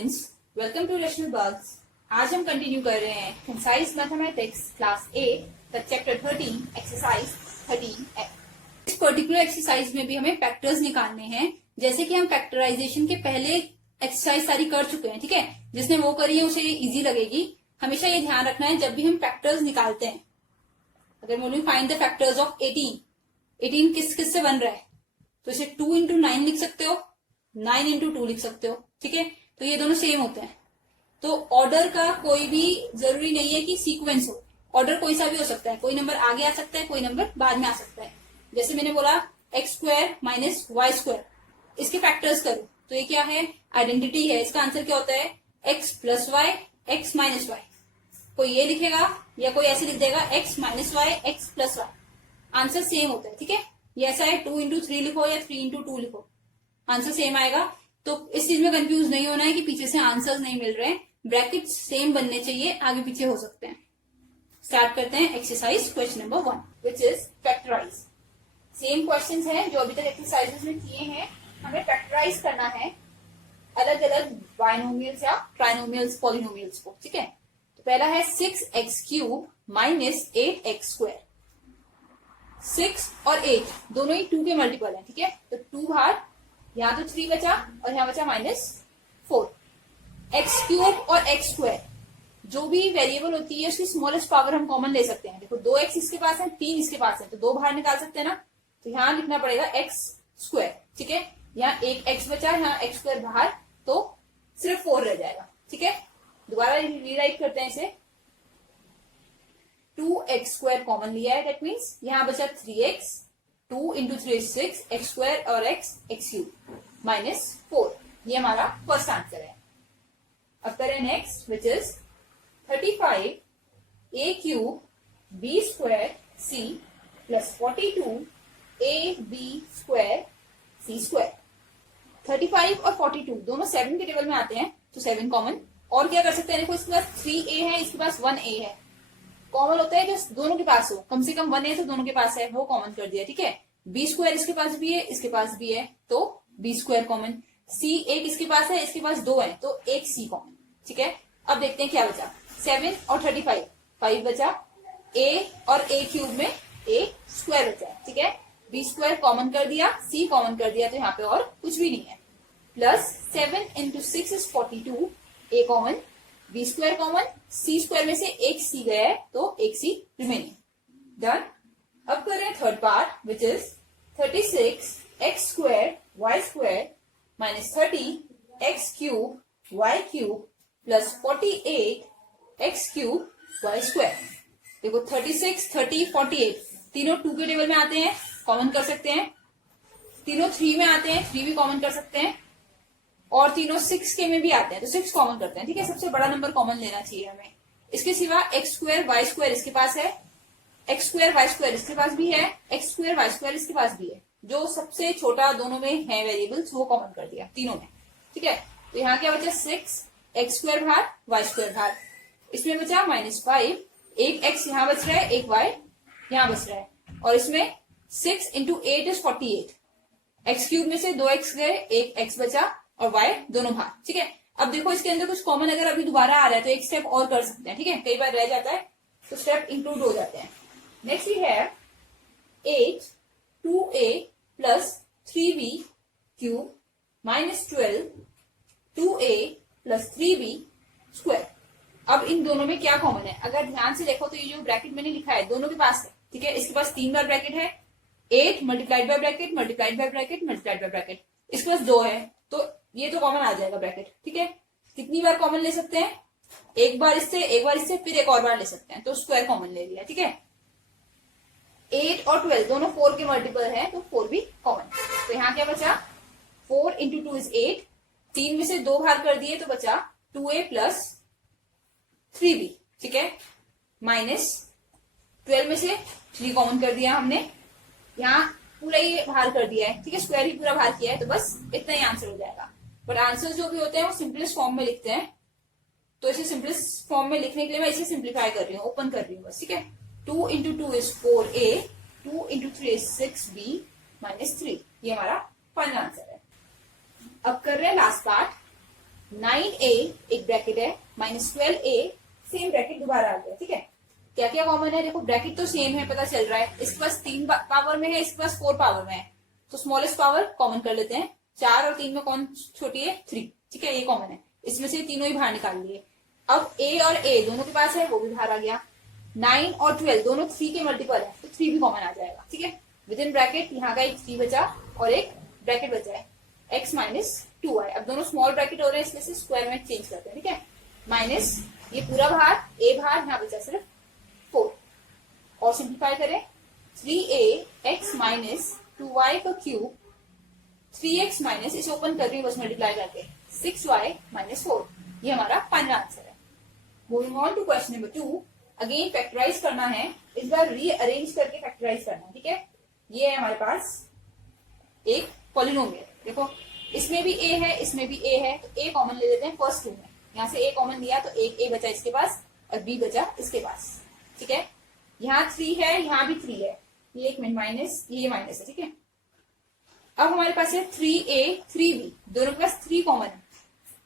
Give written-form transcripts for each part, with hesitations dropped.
Students, welcome to rational bugs. आज हम continue कर रहे हैं कंसाइज मैथमेटिक्स क्लास 8 का चैप्टर 13 एक्सरसाइज 13 इस पर्टिकुलर एक्सरसाइज में भी हमें फैक्टर्स निकालने हैं। जैसे कि हम फैक्टराइजेशन के पहले एक्सरसाइज सारी कर चुके हैं, ठीक है। जिसने वो करी है उसे ये इजी लगेगी। हमेशा ये ध्यान रखना है जब भी हम फैक्टर्स निकालते हैं, अगर बोलूं फाइंड द फैक्टर्स ऑफ 18 किस किस से बन रहा है, तो इसे 2 इंटू 9 लिख सकते हो, 9 इंटू 2 लिख सकते हो, ठीक है। तो ये दोनों सेम होते हैं। तो ऑर्डर का कोई भी जरूरी नहीं है कि सीक्वेंस हो, ऑर्डर कोई सा भी हो सकता है। कोई नंबर आगे आ सकता है, कोई नंबर बाद में आ सकता है। जैसे मैंने बोला x square minus y square, इसके फैक्टर्स करो तो ये क्या है, आइडेंटिटी है। इसका आंसर क्या होता है, x plus y x minus y. कोई ये लिखेगा या कोई ऐसे लिख देगा x minus y x plus y, answer same होता है, ठीक है। ये ऐसा है 2 इंटू 3 लिखो या 3 इंटू 2 लिखो, आंसर सेम आएगा। तो इस चीज में कंफ्यूज नहीं होना है कि पीछे से आंसर्स नहीं मिल रहे हैं, ब्रैकेट्स सेम बनने चाहिए, आगे पीछे हो सकते हैं। स्टार्ट करते हैं exercise question number 1 which is factorise. Same questions हैं जो अभी तक एक्सरसाइजेस में किए हैं। हमें फैक्टराइज करना है अलग अलग बाइनोमियल्स या ट्राइनोमियल्स पॉलिनोमियल्स को, ठीक है। तो पहला है 6x³ माइनस 8x स्क्वायर। 6 और 8 दोनों ही 2 के मल्टीपल हैं, ठीक है। तो 2 बाहर, यहाँ तो 3 बचा और यहाँ बचा -4। x³ और x स्क्वायर जो भी वेरिएबल होती है उसकी स्मॉलेस्ट पावर हम कॉमन ले सकते हैं। देखो 2x इसके पास है, 3 इसके पास है, तो 2 बाहर निकाल सकते हैं ना। तो यहाँ लिखना पड़ेगा x स्क्वायर, ठीक है। यहाँ एक x बचा, यहाँ x स्क्वायर बाहर, तो सिर्फ 4 रह जाएगा, ठीक है। दोबारा रीराइट करते हैं इसे। 2x स्क्वायर कॉमन लिया है, दैट मीन्स यहाँ बचा 3x, 2 इंटू 3 6, x स्क्वायर और x³ -4। ये हमारा फर्स्ट आंसर है। अब करें next which is 35a³ b² c plus 42ab² c²। 35 और 42 दोनों 7 के टेबल में आते हैं, तो 7 कॉमन। और क्या कर सकते हैं, देखो इसके पास 3a है, इसके पास 1a है। कॉमन होता है जो दोनों के पास हो, कम से कम 1 है तो दोनों के पास है, वो कॉमन कर दिया, ठीक है। b² इसके पास भी है, इसके पास भी है, तो b² कॉमन। c एक इसके पास है, इसके पास 2 है, तो एक c कॉमन, ठीक है। अब देखते हैं क्या बचा, 7 और 35, 5 बचा, a और a³ में a स्क्वायर बचा, ठीक है। b² कॉमन कर दिया, c कॉमन कर दिया, तो यहाँ पे और कुछ भी नहीं है। Plus 7 into 6 is 42, a common, b² common, c² में से एक c गया है, तो एक c रिमेनिंग। डन। अब कर रहे हैं third part which is 36x² y² minus 30x³ y³ plus 48x³ y²। देखो 36, 30, 48 तीनों 2 के टेबल में आते हैं, कॉमन कर सकते हैं। तीनों 3 में आते हैं, 3 भी कॉमन कर सकते हैं। और तीनों 6 के में भी आते हैं, तो 6 कॉमन करते हैं, ठीक है। सबसे बड़ा नंबर कॉमन लेना चाहिए हमें। इसके सिवा x² y² इसके पास है, x² y² इसके पास भी है, x² y² इसके पास भी है। जो सबसे छोटा दोनों में है वेरिएबल्स वो कॉमन कर दिया तीनों में, ठीक है। तो यहाँ क्या बचा, 6x² बाहर, y² बाहर। इसमें बचा -5, एक x यहाँ बच रहा है, एक y यहाँ बच रहा है। और इसमें 6 इंटू 8 इज 48। x³ में से 2x गए, एक x बचा और y दोनों बाहर, ठीक है। अब देखो इसके अंदर कुछ कॉमन अगर अभी दोबारा आ रहा है तो एक स्टेप और कर सकते हैं, ठीक है। कई बार रह जाता है तो स्टेप इंक्लूड हो जाते हैं। Next we have 8 2a plus 3b³ minus 12 2a plus 3b square. अब इन दोनों में क्या कॉमन है, अगर ध्यान से देखो तो ये जो ब्रैकेट मैंने लिखा है दोनों के पास है, ठीक है। इसके पास 3 बार ब्रैकेट है, 8 multiplied by bracket multiplied by bracket multiplied by bracket. इसके पास 2 है, तो ये तो कॉमन आ जाएगा ब्रैकेट, ठीक है। कितनी बार कॉमन ले सकते हैं, एक बार इससे, एक बार इससे, फिर एक और बार ले सकते हैं, तो स्क्वायर कॉमन ले लिया, ठीक है। 8 और 12 दोनों 4 के मल्टीपल है, तो 4 भी कॉमन। तो यहाँ क्या बचा, 4 इंटू 2 इज 8, 3 में से 2 बाहर कर दिए तो बचा 2a प्लस 3b, ठीक है। माइनस 12 में से 3 कॉमन कर दिया हमने, यहाँ पूरा ही बाहर कर दिया है, ठीक है। स्क्वायर ही पूरा बाहर किया है, तो बस इतना ही आंसर हो जाएगा। बट आंसर जो भी होते हैं वो सिंपलेस्ट फॉर्म में लिखते हैं, तो इसे सिंपलेस्ट फॉर्म में लिखने के लिए मैं इसे सिंप्लीफाई कर रही हूँ, ओपन कर रही हूँ बस, ठीक है। 2 into 2 is 4a, 2 into 3 is 6b minus 3। ये हमारा फाइनल आंसर है। अब कर रहे हैं लास्ट पार्ट 9a एक ब्रैकेट है, माइनस 12a सेम ब्रैकेट दोबारा आ गया, ठीक है। क्या क्या कॉमन है, देखो ब्रैकेट तो सेम है, पता चल रहा है। इसके पास 3 पावर में है, इसके पास 4 पावर में है, तो स्मॉलेस्ट पावर कॉमन कर लेते हैं। 4 और 3 में कौन छोटी है, 3, ठीक है, ये कॉमन है। इसमें से तीनों ही बाहर निकाल लिए। अब a और a दोनों के पास है, वो भी बाहर आ गया। 9 और 12 दोनों 3 के मल्टीपल है, तो 3 भी कॉमन आ जाएगा, ठीक है। विद इन ब्रैकेट यहाँ का एक 3 बचा और एक ब्रैकेट बचा है x माइनस 2y। अब दोनों स्मॉल ब्रैकेट हो रहे हैं, इसमें से स्क्वायर में चेंज करते हैं, ठीक है। माइनस ये पूरा बाहर, a बाहर, यहाँ बचा सिर्फ 4। और सिंप्लीफाई करें, 3a x माइनस 2y का क्यूब 3x माइनस, इसे ओपन कर रही हूँ बस मल्टीप्लाई करके, 6y माइनस 4। ये हमारा फाइनल आंसर है। Moving on to question number 2। Again factorise करना है, इस बार रीअरेंज करके फैक्टराइज करना है, ठीक है। ये है हमारे पास एक पॉलिनोमियल, देखो इसमें भी a है, इसमें भी a है, तो a कॉमन ले लेते हैं फर्स्ट टू में। यहाँ से a कॉमन लिया तो एक a बचा इसके पास और b बचा इसके पास, ठीक है। यहाँ 3 है, यहाँ भी 3 है, ये एक माइनस, ये माइनस है, ठीक है। अब हमारे पास है 3a 3b, दोनों के पास 3 कॉमन है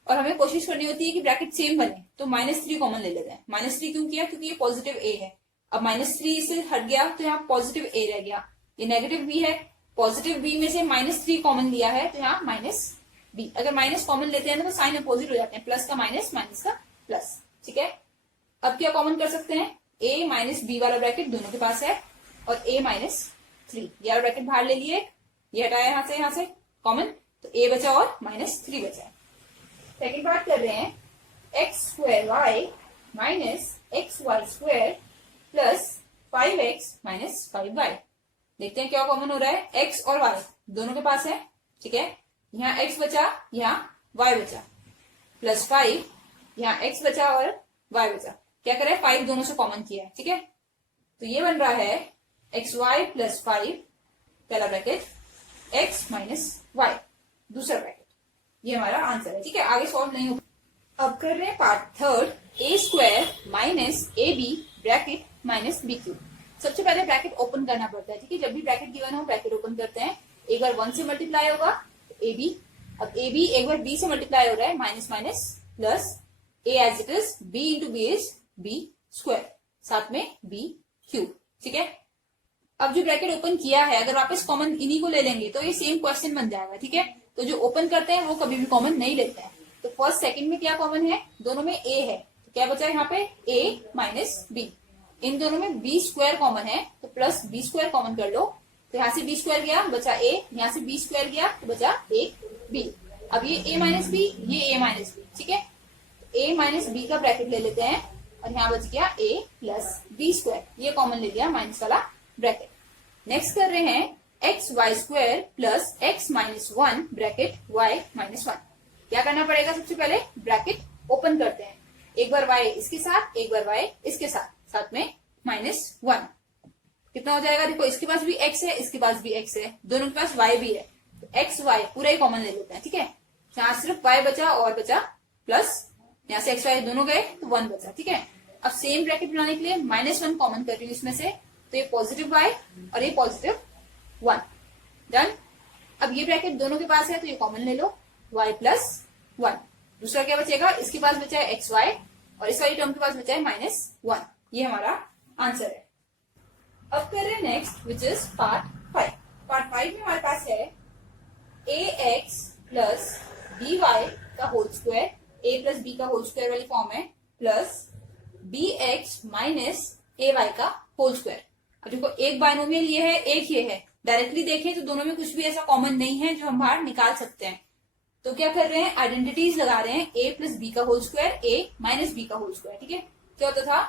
और हमें कोशिश करनी होती है कि ब्रैकेट सेम बने, तो -3 कॉमन ले लेते हैं। -3 क्यों किया, क्योंकि ये पॉजिटिव a है। अब -3 इससे हट गया तो यहाँ पॉजिटिव a रह गया, ये नेगेटिव b है, पॉजिटिव b में से -3 कॉमन लिया है तो यहाँ -b। अगर माइनस कॉमन लेते हैं ना तो साइन अपोजिट हो जाते हैं, प्लस का माइनस, माइनस का प्लस, ठीक है। अब क्या कॉमन कर सकते हैं, a माइनस b वाला ब्रैकेट दोनों के पास है और a माइनस 3, ये वाला ब्रैकेट बाहर ले लिए, ये हटाया यहाँ से कॉमन, तो a बचा और -3 बचा। सेकेंड बात कर रहे हैं, x square Y minus x y square plus 5x minus 5y। देखते हैं क्या कॉमन हो रहा है, x और y दोनों के पास है, ठीक है। यहाँ x बचा, यहाँ y बचा, प्लस 5, यहाँ x बचा और y बचा। क्या करें, 5 दोनों से कॉमन किया है, ठीक है। तो ये बन रहा है xy प्लस 5 पहला ब्रैकेट, x माइनस y दूसरा ब्रैकेट। ये हमारा आंसर है, ठीक है। आगे सॉल्व नहीं हो। अब कर रहे हैं पार्ट थर्ड, a स्क्वायर minus ab bracket minus b cube. सबसे पहले ब्रैकेट ओपन करना पड़ता है, ठीक है। जब भी ब्रैकेट गिवन हो ब्रैकेट ओपन करते हैं। एक बार 1 से मल्टीप्लाई होगा तो ab, अब ab एक बार b से मल्टीप्लाई हो रहा है, minus minus plus, a as it is, b into b is b square, साथ में b क्यूब, ठीक है। अब जो ब्रैकेट ओपन किया है, अगर वापस कॉमन इन्हीं को ले लेंगे तो ये सेम क्वेश्चन बन जाएगा, ठीक है। तो जो ओपन करते हैं वो कभी भी कॉमन नहीं लेते हैं। तो फर्स्ट सेकंड में क्या कॉमन है, दोनों में a है, तो क्या बचा यहाँ पे a माइनस b। इन दोनों में b स्क्वायर कॉमन है, तो प्लस b स्क्वायर कॉमन कर लो, तो यहाँ से b स्क्वायर गया बचा a, यहाँ से b स्क्वायर गया तो बचा एक b। अब ये a माइनस b, ये a माइनस b, ठीक है। a माइनस b का ब्रैकेट ले लेते हैं और यहाँ बच गया a प्लस b स्क्वायर, ये कॉमन ले लिया माइनस वाला ब्रैकेट। नेक्स्ट कर रहे हैं x y square plus x minus 1 bracket y minus 1। क्या करना पड़ेगा, सबसे पहले ब्रैकेट ओपन करते हैं, एक बार y इसके साथ, एक बार y इसके साथ, साथ में -1। कितना हो जाएगा, देखो इसके पास भी x है, इसके पास भी x है, दोनों के पास y भी है, तो एक्स वाई पूरा ही कॉमन ले लेते हैं, ठीक है। यहाँ सिर्फ y बचा और बचा प्लस, यहाँ से एक्स वाई दोनों गए तो 1 बचा, ठीक है। अब सेम ब्रैकेट बनाने के लिए -1 कॉमन कर रही हूँ इसमें से, तो ये पॉजिटिव y और ये पॉजिटिव 1, डन। अब ये ब्रैकेट दोनों के पास है तो ये कॉमन ले लो, y प्लस 1। दूसरा क्या बचेगा, इसके पास बचा है एक्स वाई और इस वाली टर्म के पास बचा है -1। ये हमारा आंसर है। अब कर रहे हैं next, which is part 5। Part 5 में हमारे पास है ax प्लस by का whole square, a plus b का होल स्क्वायर वाली फॉर्म है, प्लस bx माइनस ay का होल स्क्वायर। अब देखो एक बाइनोमियल ये है, एक ये है, डायरेक्टली देखें तो दोनों में कुछ भी ऐसा कॉमन नहीं है जो हम बाहर निकाल सकते हैं। तो क्या कर रहे हैं, आइडेंटिटीज लगा रहे हैं, a प्लस बी का whole square, a minus b का होल स्क्वायर, ठीक है। क्या होता था,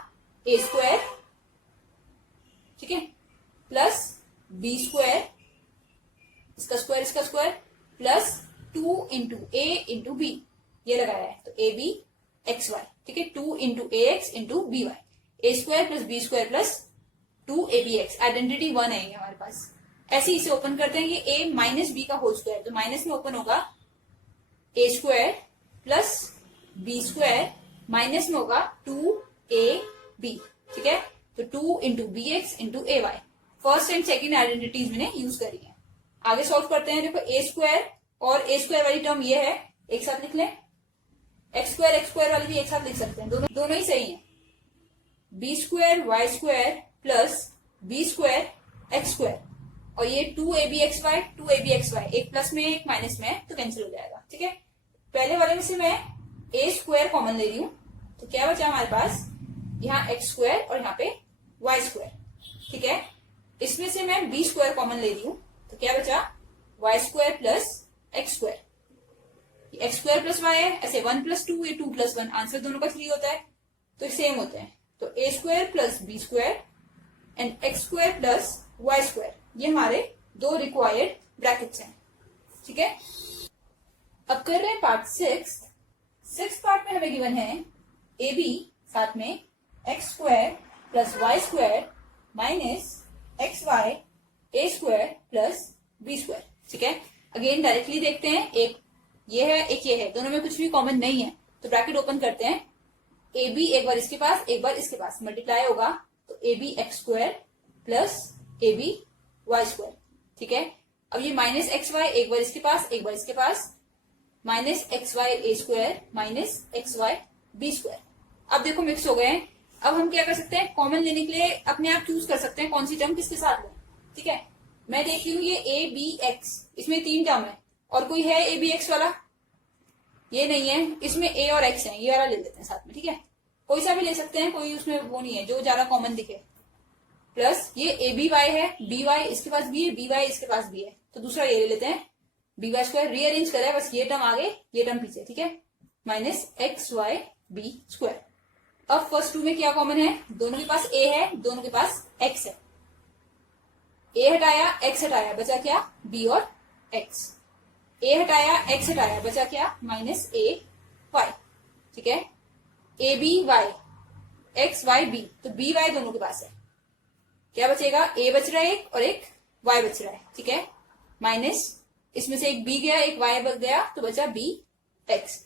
a स्क्वायर, ठीक है, प्लस b स्क्वायर, इसका square plus 2 into a into b, ये लगाया है, तो ए बी एक्स वाई, ठीक है। 2 into A X into B Y, A square plus B square plus 2abx, identity 1 है ये हमारे पास। ऐसे इसे ओपन करते हैं, ये a माइनस बी का होल स्क्वायर, तो माइनस में ओपन होगा a square plus b square, minus में होगा 2ab, ठीक है। तो 2 into b x into a y, first and second identities मैंने यूज करी है। आगे सॉल्व करते हैं, देखो a स्क्वायर और a स्क्वायर वाली टर्म ये है, एक साथ लिख लें, एक्स स्क्वायर वाले भी एक साथ लिख सकते हैं, दोनों दोनों ही सही है। B square Y square plus B square x square, और ये 2ab(xy) 2ab(xy), एक प्लस में एक माइनस में है तो कैंसिल हो जाएगा। ठीक है, पहले वाले में से मैं ए स्क्वायर कॉमन ले रही हूं, तो क्या बचा हमारे पास, यहाँ एक्स स्क्वायर और यहाँ पे वाई स्क्वायर। ठीक है, इसमें से मैं बी स्क्वायर कॉमन ले रही हूं, तो क्या बचा, y square plus x square. X square plus y है, ऐसे 1 + 2, ये 2 + 1, आंसर दोनों का 3 होता है, तो सेम होते हैं। तो A square plus B square and X square plus Y square, ये हमारे 2 रिक्वायर्ड ब्रैकेट्स हैं। ठीक है, अब कर रहे हैं पार्ट 6 पार्ट में हमें गिवन है ए बी साथ में X square plus Y square minus x Y A square plus B square. ठीक है, अगेन डायरेक्टली देखते हैं, एक ये है एक ये है, दोनों में कुछ भी कॉमन नहीं है, तो ब्रैकेट ओपन करते हैं। ए बी एक बार इसके पास एक बार इसके पास मल्टीप्लाई होगा, तो a b x square plus a b y square. ठीक है, अब ये माइनस एक्स वाई एक बार इसके पास एक बार इसके पास, minus x Y A square minus x Y B square. अब देखो मिक्स हो गए हैं, अब हम क्या कर सकते हैं, कॉमन लेने के लिए अपने आप चूज कर सकते हैं कौन सी टर्म किसके साथ लें। ठीक है, मैं देख रही हूँ ये ए बी एक्स, इसमें 3 टर्म है, और कोई है ए बी एक्स वाला, ये नहीं है, इसमें ए और एक्स है, ये वाला ले लेते हैं साथ में। ठीक है, कोई सा भी ले सकते हैं, कोई उसमें वो नहीं है जो ज्यादा कॉमन दिखे। प्लस ये ए बी वाई है, बी वाई इसके पास भी है, बी वाई इसके पास भी है, तो दूसरा ये ले लेते हैं, बी वाई स्क्वायर रीअरेंज करें, बस ये टर्म आगे ये टर्म पीछे। ठीक है, minus x Y B square. अब फर्स्ट 2 में क्या कॉमन है, दोनों के पास ए है, दोनों के पास एक्स है, ए हटाया एक्स हटाया, बचा क्या, बी और एक्स, ए हटाया एक्स हटाया, बचा क्या, माइनस ए वाई। ठीक है, a b y x Y b, तो बी वाई दोनों के पास है, क्या बचेगा, ए बच रहा है एक और एक वाई बच रहा है। ठीक है, माइनस इसमें से एक बी गया एक वाई बच गया, तो बचा बी एक्स।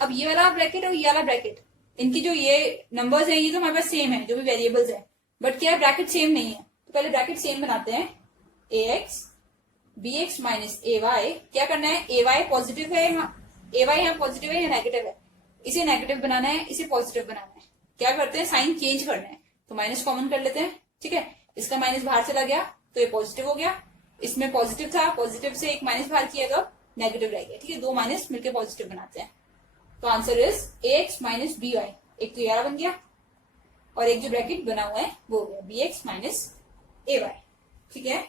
अब ये वाला ब्रैकेट और ये वाला ब्रैकेट, इनकी जो ये नंबर्स हैं ये तो हमारे पास सेम है, जो भी वेरिएबल्स है, बट क्या ब्रैकेट सेम नहीं है, तो पहले ब्रैकेट सेम बनाते हैं। ए एक्स बी एक्स माइनस ए वाई, क्या करना है, ए वाई पॉजिटिव है यहाँ, ए वाई यहाँ पॉजिटिव है या नेगेटिव है, इसे नेगेटिव बनाना है, इसे पॉजिटिव बनाना है। क्या करते हैं, साइन चेंज करना है, तो माइनस कॉमन कर लेते हैं। ठीक है, इसका माइनस बाहर चला गया तो ये पॉजिटिव हो गया, इसमें पॉजिटिव था, पॉजिटिव से एक माइनस बाहर किया तो नेगेटिव रह गया। ठीक है, 2 माइनस मिलकर पॉजिटिव बनाते हैं, तो answer is a x minus b y. एक तो ये बन गया और एक जो ब्रैकेट बना हुआ है वो हो गया बी एक्स माइनस ए वाई। ठीक है,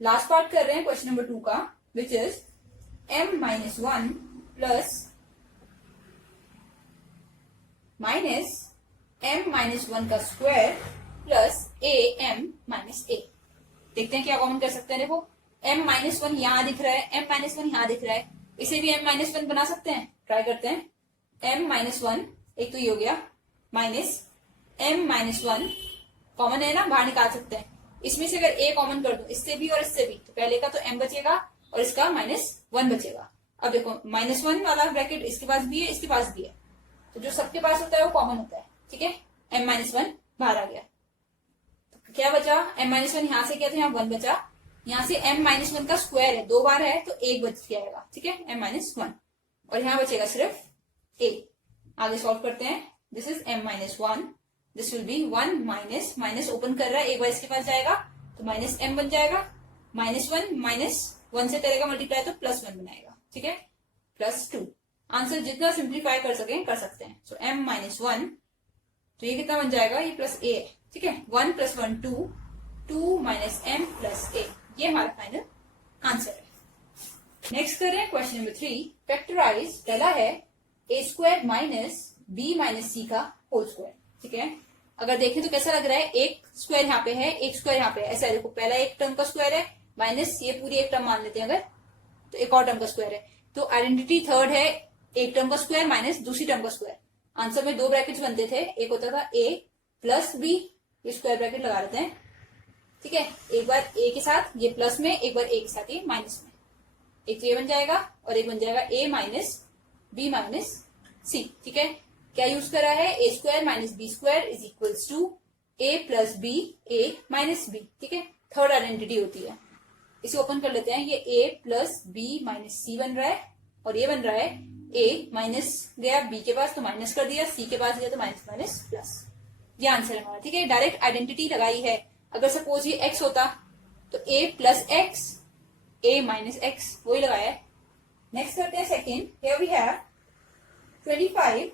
लास्ट पार्ट कर रहे हैं क्वेश्चन नंबर 2 का, which is m minus 1 plus minus m minus 1 का square plus a m minus a। देखते हैं क्या कॉमन कर सकते हैं। देखो m माइनस 1 यहाँ दिख रहा है, m माइनस 1 यहाँ दिख रहा है, इसे भी m माइनस 1 बना सकते हैं, ट्राई करते हैं। m माइनस 1 एक तो ये हो गया, माइनस m माइनस 1 कॉमन है ना, बाहर निकाल सकते हैं। इसमें से अगर a कॉमन कर दो इससे भी और इससे भी, तो पहले का तो m बचेगा और इसका -1 बचेगा। अब देखो -1 वाला ब्रैकेट इसके पास भी है इसके पास भी है, तो जो सबके पास होता है वो कॉमन होता है। ठीक है, m-1 बाहर आ गया, तो क्या बचा, m-1 यहाँ से क्या था, यहाँ 1 बचा, यहाँ से m-1 का स्क्वायर है, 2 बार है तो 1 बच जाएगा। ठीक है, m-1 और यहाँ बचेगा सिर्फ a। आगे सॉल्व करते हैं, this is m-1, this will be 1 minus minus open कर रहा है, एक बार इसके पास जाएगा तो -m बन जाएगा, -1 से करेगा मल्टीप्लाई तो +1 बनाएगा। ठीक है, +2। आंसर जितना सिंप्लीफाई कर सके कर सकते हैं। सो m-1, तो ये कितना बन जाएगा, ये +a है। ठीक है, 1 + 1 2, 2 माइनस m प्लस a, ये हमारा फाइनल आंसर है। नेक्स्ट कर रहे हैं क्वेश्चन नंबर 3, फैक्टराइज। पहला है a² minus b minus c का होल स्क्वायर। ठीक है, अगर देखें तो कैसा लग रहा है, एक स्क्वायर यहाँ पे है एक स्क्वायर यहाँ पे है, ऐसा है। देखो पहला एक टर्म का स्क्वायर है माइनस ये पूरी एक टर्म मान लेते हैं अगर, तो एक और टर्म का स्क्वायर है, तो आइडेंटिटी थर्ड है, एक टर्म का स्क्वायर माइनस दूसरी टर्म का स्क्वायर। आंसर में 2 ब्रैकेट्स बनते थे, एक होता था a प्लस b, ये स्क्वायर ब्रैकेट लगा लेते हैं। ठीक है, एक बार a के साथ ये प्लस में, एक बार a के साथ ये माइनस में, एक तो ये बन जाएगा और एक बन जाएगा a minus b minus c। ठीक है, क्या यूज करा है, a² minus b² is equals to a plus b a minus b। ठीक है, थर्ड आइडेंटिटी होती है, इसे ओपन कर लेते हैं। ये a plus b minus c बन रहा है और ये बन रहा है ए माइनस गया बी के पास तो माइनस कर दिया, सी के पास गया तो माइनस माइनस प्लस। ये आंसर है हमारा, ठीक है। डायरेक्ट आइडेंटिटी लगाई है। अगर सपोज ये एक्स होता तो a plus x, a minus x, वही लगाया है। नेक्स्ट करते हैं second. Here we have 25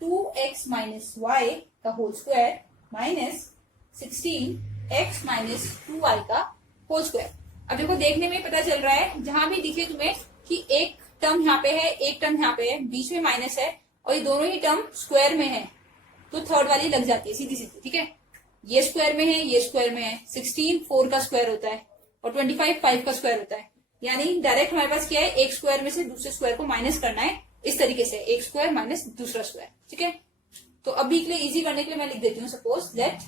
2x minus y का whole square minus 16 x minus 2y का होल स्क्वायर। अब देखो देखने में पता चल रहा है, जहां भी दिखे तुम्हें कि एक टर्म यहाँ पे है, एक टर्म यहाँ पे है, बीच में माइनस है और ये दोनों ही टर्म स्क्वायर में है, तो थर्ड वाली लग जाती है सीधी सीधी, ठीक है। ये स्क्वायर में है, ये स्क्वायर में है। 16 4 का स्क्वायर होता है और 25 5 का स्क्वायर होता है। यानी डायरेक्ट हमारे पास क्या है, एक स्क्वायर में से दूसरे स्क्वायर को माइनस करना है, इस तरीके से एक स्क्वायर माइनस दूसरा स्क्वायर, ठीक है। तो अभी के लिए इजी करने के लिए मैं लिख देती हूँ, suppose let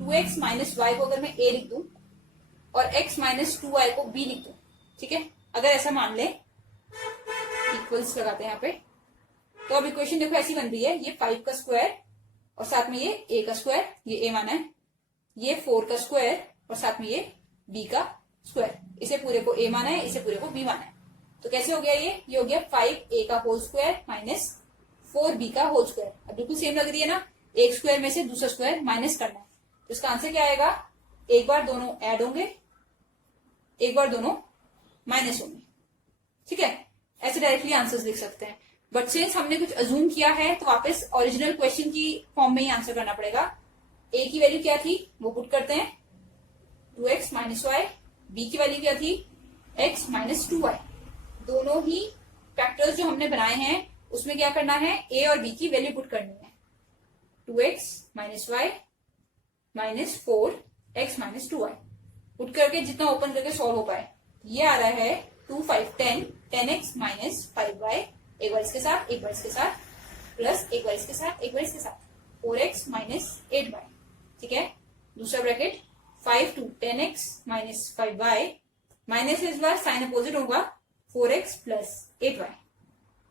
2x minus Y को अगर मैं a लिख दूं और x माइनस 2y को b लिख दूं, ठीक है। अगर ऐसा मान ले, इक्वल्स लगाते हैं यहाँ पे, तो अब इक्वेशन देखो ऐसी बन रही है, ये 5 का स्क्वायर और साथ में ये a का स्क्वायर, ये a माना है, ये 4 का स्क्वायर और साथ में ये b का स्क्वायर। इसे पूरे को a माना है, इसे पूरे को b माना है। तो कैसे हो गया ये हो गया 5a का होल स्क्वायर माइनस 4b का होल स्क्वायर। अब बिल्कुल सेम लग रही है ना, एक स्क्वायर में से दूसरा स्क्वायर माइनस करना है, तो इसका आंसर क्या आएगा, एक बार दोनों ऐड होंगे, एक बार दोनों माइनस होंगे, ठीक है। ऐसे डायरेक्टली आंसर्स लिख सकते हैं, बट सिंस हमने कुछ अजूम किया है तो वापस ओरिजिनल क्वेश्चन की फॉर्म में ही आंसर करना पड़ेगा। ए की वैल्यू क्या थी वो पुट करते हैं, 2x माइनस वाई। बी की वैल्यू क्या थी, x माइनस 2y। दोनों ही फैक्टर्स जो हमने बनाए हैं उसमें क्या करना है, a और b की वैल्यू पुट करनी है। 2x minus y minus 4x minus 2y put करके जितना ओपन करके सॉल्व हो पाए, ये आ रहा है 2 5 10 10x माइनस 5y, एक बार इसके साथ एक बार इसके साथ, प्लस एक बार इसके साथ एक बार इसके साथ 4x माइनस 8y, ठीक है। दूसरा bracket 5 to 10x minus 5y, minus इस बार साइन अपोजिट होगा, 4x प्लस 8y।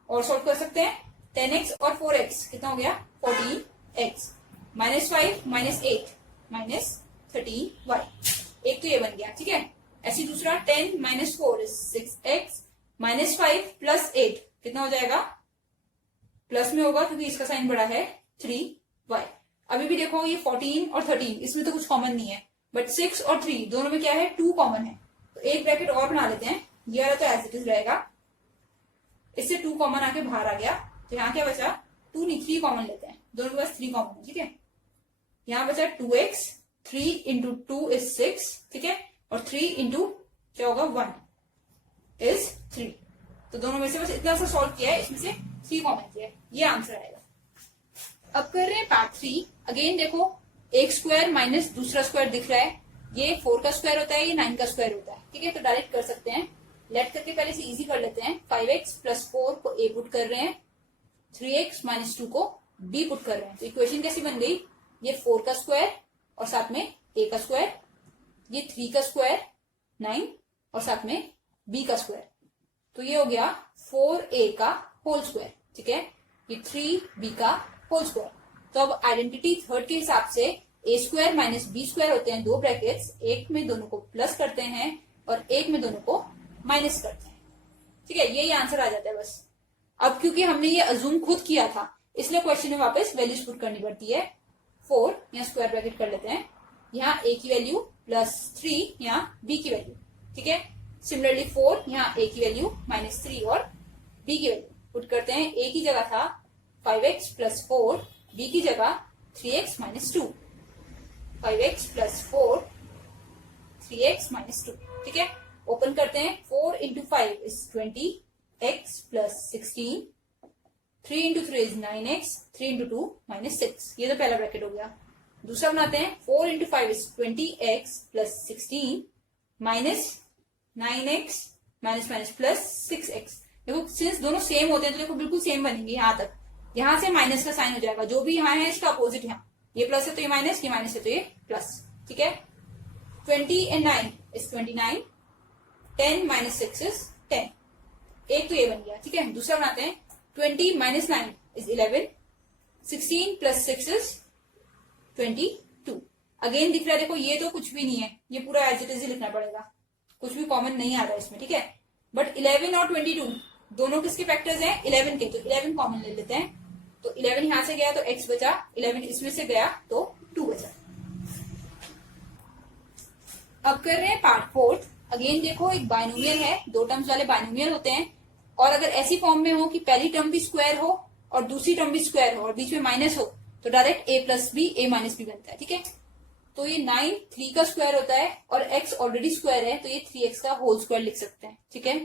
और सॉल्व कर सकते हैं, 10x और 4x कितना हो गया, 14x minus 5 minus 8 minus 13y। एक तो ये बन गया, ठीक है। ऐसी दूसरा 10 minus 4 is 6x minus 5 plus 8 कितना हो जाएगा, प्लस में होगा क्योंकि इसका साइन बड़ा है, 3y। अभी भी देखो ये 14 और 13 इसमें तो कुछ कॉमन नहीं है, बट 6 और 3 दोनों में क्या है, 2 कॉमन है। तो एक ब्रैकेट और बना लेते हैं, ये वाला तो एज इट इज रहेगा, इससे 2 कॉमन आके बाहर आ गया, तो यहाँ क्या बचा, 2 नहीं 3 कॉमन लेते हैं, दोनों के पास 3 कॉमन है, ठीक है। यहाँ बचा 2x, 3 इंटू 2 इज 6, ठीक है, और 3 इंटू क्या होगा 1 इज 3। तो दोनों में से बस इतना सा सॉल्व किया है, इसमें से 3 कॉमन किया है, ये आंसर आएगा। अब कर रहे हैं पार्ट 3। अगेन देखो एक स्क्वायर माइनस दूसरा स्क्वायर दिख रहा है, ये 4 का स्क्वायर होता है, ये 9 का स्क्वायर होता है, ठीक है। तो डायरेक्ट कर सकते हैं, लेट करके पहले से इजी कर लेते हैं। 5x प्लस 4 को a पुट कर रहे हैं, 3x माइनस 2 को b पुट कर रहे हैं। तो इक्वेशन कैसी बन गई, ये 4 का स्क्वायर और साथ में a का स्क्वायर, ये 3 का स्क्वायर 9 और साथ में b का स्क्वायर। तो ये हो गया 4a का होल स्क्वायर, ठीक है। ये 3b का होल स्क्वायर। तो अब आइडेंटिटी थर्ड के हिसाब से a स्क्वायर माइनस b स्क्वायर होते हैं, दो ब्रैकेट्स, एक में दोनों को प्लस करते हैं और एक में दोनों को माइनस करते हैं, ठीक है। यही आंसर आ जाता है बस। अब क्योंकि हमने ये अजूम खुद किया था, इसलिए क्वेश्चन में वापस वैल्यूज पुट करनी पड़ती है। 4 यहाँ स्क्वायर ब्रैकेट कर लेते हैं, यहाँ a की वैल्यू प्लस 3 यहाँ b की वैल्यू, ठीक है। सिमिलरली 4 यहाँ a की वैल्यू माइनस 3 और b की वैल्यू पुट करते हैं। a की जगह था 5x प्लस 4, b की जगह 3x minus 2, 5x plus 4 3x minus 2, ठीक है। ओपन करते हैं, 4 into 5 is 20, x plus 16, 3 into 3 is 9x, 3 into 2 minus 6। ये तो पहला ब्रैकेट हो गया। दूसरा बनाते हैं, 4 into 5 is 20x plus 16 minus 9x minus minus plus 6x। देखो सिंस दोनों सेम होते हैं तो देखो बिल्कुल सेम बनेंगे, यहाँ तक। यहाँ से माइनस का साइन हो जाएगा, जो भी यहाँ है इसका अपोजिट यहाँ, ये प्लस है तो ये माइनस, ये माइनस है तो ये प्लस, ठीक है। 20 and 9 is 29, 10 minus 6 is 10। एक तो ये बन गया, ठीक है। दूसरा बनाते हैं, 20 minus 9 is 11, 16 plus 6 is 22। Again दिख रहा है, देखो ये तो कुछ भी नहीं है, ये पूरा एज इट इज ही लिखना पड़ेगा, कुछ भी कॉमन नहीं आ रहा है इसमें, ठीक है। बट 11 और 22 दोनों किसके फैक्टर्स हैं? 11 के, तो 11 कॉमन ले लेते हैं। तो 11 यहां से गया तो x बचा, 11 इसमें से गया तो 2 बचा। अब कर रहे हैं पार्ट 4। अगेन देखो, एक बाइनोमियल है, दो टर्म्स वाले बाइनोमियल होते हैं, और अगर ऐसी फॉर्म में हो कि पहली टर्म भी स्क्वायर हो और दूसरी टर्म भी स्क्वायर हो और बीच में माइनस हो, तो direct a plus b a minus b बनता है। ठीक है, तो ये 9 3 का स्क्वायर होता है और x ऑलरेडी स्क्वायर है, तो ये 3x का होल स्क्वायर लिख सकते हैं। ठीक है,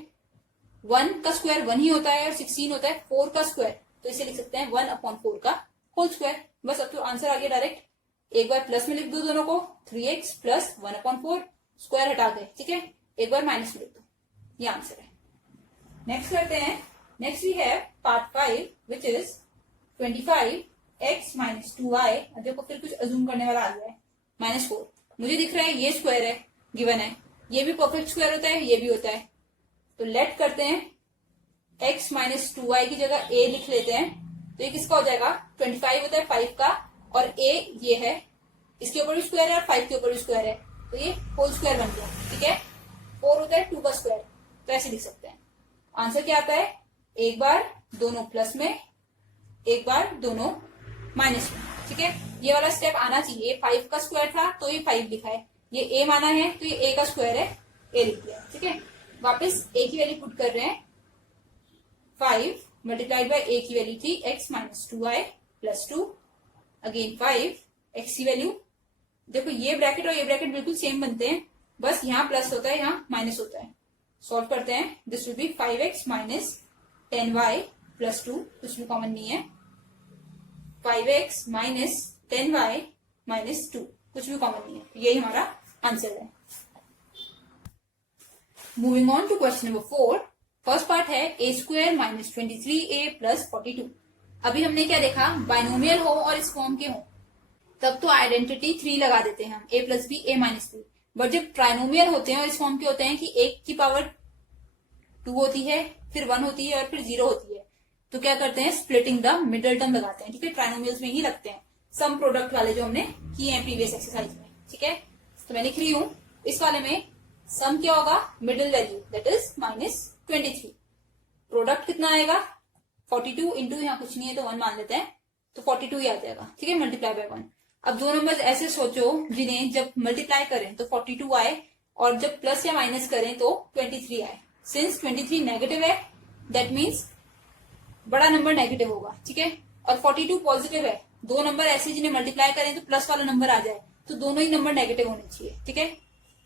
1 का स्क्वायर 1 ही होता है और 16 होता है 4 का स्क्वायर, तो इसे लिख सकते हैं 1/4 का होल स्क्वायर। बस अब तो आंसर आ गया डायरेक्ट। एक बार प्लस में लिख दो दोनों को, 3x प्लस 1/4, स्क्वायर हटा गए। ठीक है, एक बार माइनस में लिख दो, ये आंसर है। नेक्स्ट करते हैं। Next we have part 5 which is 25x minus 2y। देखो फिर कुछ अजूम करने वाला आ गया है, -4। मुझे दिख रहा है ये स्क्वायर है, गिवन है, ये भी परफेक्ट स्क्वायर होता है, ये भी होता है, तो लेट करते हैं x माइनस 2y की जगह a लिख लेते हैं। तो ये किसका हो जाएगा? 25 होता है 5 का, और a ये है, इसके ऊपर भी स्क्वायर है और 5 के ऊपर भी स्क्वायर है, तो ये होल स्क्वायर बन गया। ठीक है, 4 होता है 2 का स्क्वायर, तो ऐसे लिख सकते हैं। आंसर क्या आता है? एक बार दोनों प्लस में, एक बार दोनों माइनस में। ठीक है, ये वाला स्टेप आना चाहिए। 5 का स्क्वायर था तो ये 5 लिखा है, ये a माना है तो ये a का स्क्वायर है, a लिख दिया। ठीक है, वापस a की वैल्यू पुट कर रहे हैं। 5 मल्टीप्लाइड बाय a की वैल्यू थी x minus 2y plus 2, again 5 x की वैल्यू। देखो ये ब्रैकेट और ये ब्रैकेट बिल्कुल सेम बनते हैं, बस यहाँ प्लस होता है यहाँ माइनस होता है। सॉल्व करते हैं, this will be 5x minus 10y plus 2, कुछ भी कॉमन नहीं है। 5x माइनस 10y माइनस 2, कुछ भी कॉमन नहीं है, यही हमारा आंसर है। Moving on to question number 4। First part है a स्क्वायर माइनस 23a प्लस 42। अभी हमने क्या देखा? बाइनोमियल हो और इस फॉर्म के हो तब तो आइडेंटिटी 3 लगा देते हैं हम, a plus b a minus 3। But जब ट्राइनोमियल होते हैं और इस फॉर्म के होते हैं कि 1 की पावर 2 होती है, फिर 1 होती है और फिर 0 होती है, तो क्या करते हैं? स्प्लिटिंग द मिडल टर्म लगाते हैं। ठीक है, ट्राइनोमियल्स में ही लगते हैं, सम प्रोडक्ट वाले जो हमने किए हैं प्रीवियस एक्सरसाइज में। ठीक है, तो मैं लिख रही हूं इस वाले में सम क्या होगा? Middle value, that is -23। Product कितना आएगा? 42 इंटू, यहाँ कुछ नहीं है तो 1 मान लेते हैं, तो 42 ही आ जाएगा। ठीक है, मल्टीप्लाई बाय 1। अब दो नंबर्स ऐसे सोचो जिन्हें जब मल्टीप्लाई करें तो 42 आए और जब प्लस या माइनस करें तो 23 आए। सिंस 23 नेगेटिव है, दैट मीन्स बड़ा नंबर नेगेटिव होगा। ठीक है, और 42 पॉजिटिव है। दो नंबर ऐसे जिन्हें मल्टीप्लाई करें तो प्लस वाला नंबर आ जाए, तो दोनों ही नंबर नेगेटिव होने चाहिए। ठीक है,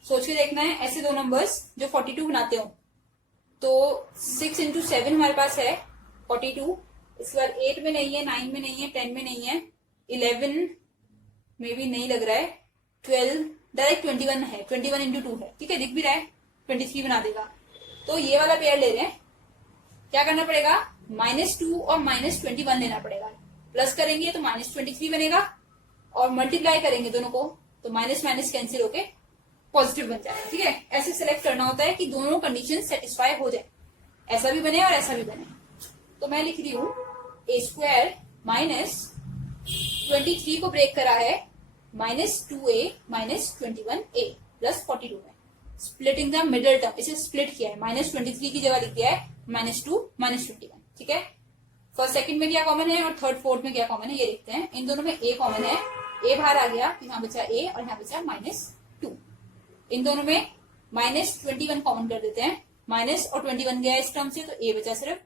सोच के देखना है ऐसे दो नंबर्स जो 42 बनाते हो। तो 6 इंटू 7 हमारे पास है 42, इसके बाद 8 में नहीं है, 9 में नहीं है, 10 में नहीं है, 11 में भी नहीं लग रहा है, 12, डायरेक्ट 21 है, 21 इंटू 2 है। ठीक है, दिख भी रहा है, 23 बना देगा। तो ये वाला पेयर ले रहे हैं, क्या करना पड़ेगा? -2 और -21 लेना पड़ेगा। प्लस करेंगे तो -23 बनेगा और मल्टीप्लाई करेंगे दोनों को तो माइनस माइनस कैंसिल होके पॉजिटिव बन जाएगा। ठीक है, ऐसे सिलेक्ट करना होता है कि दोनों कंडीशन सेटिस्फाई हो जाए, ऐसा भी बने और ऐसा भी बने। तो मैं लिख रही हूं a स्क्वायर माइनस 23 को ब्रेक करा है -2a माइनस 21a प्लस 42 में। स्प्लिटिंग द मिडिल टर्म, इसे स्प्लिट किया है, -23 की जगह लिख दिया है -2 -21। ठीक है, फर्स्ट सेकंड में क्या कॉमन है और थर्ड फोर्थ में क्या कॉमन है ये देखते हैं। इन दोनों में a कॉमन है, a बाहर आ गया, यहाँ बचा a और यहाँ बचा -2। इन दोनों में -21 कॉमन कर देते हैं, माइनस और 21 गया इस टर्म से तो a बचा सिर्फ,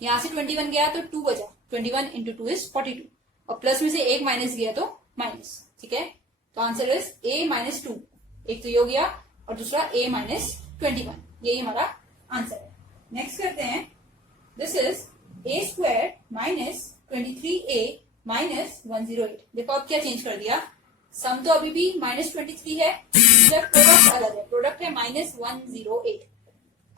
यहाँ से 21 गया तो 2 बचा, 21 इंटू 2 इज 42, और प्लस में से एक माइनस गया तो माइनस। ठीक है, तो आंसर इज a -2, एक तो ये हो गया और दूसरा a -21, यही हमारा आंसर है। नेक्स्ट करते हैं, दिस इज a स्क्वायर माइनस 23a माइनस 108। देखो अब क्या चेंज कर दिया, सम तो अभी भी -23 है, जब प्रोडक्ट अलग है, प्रोडक्ट है -108।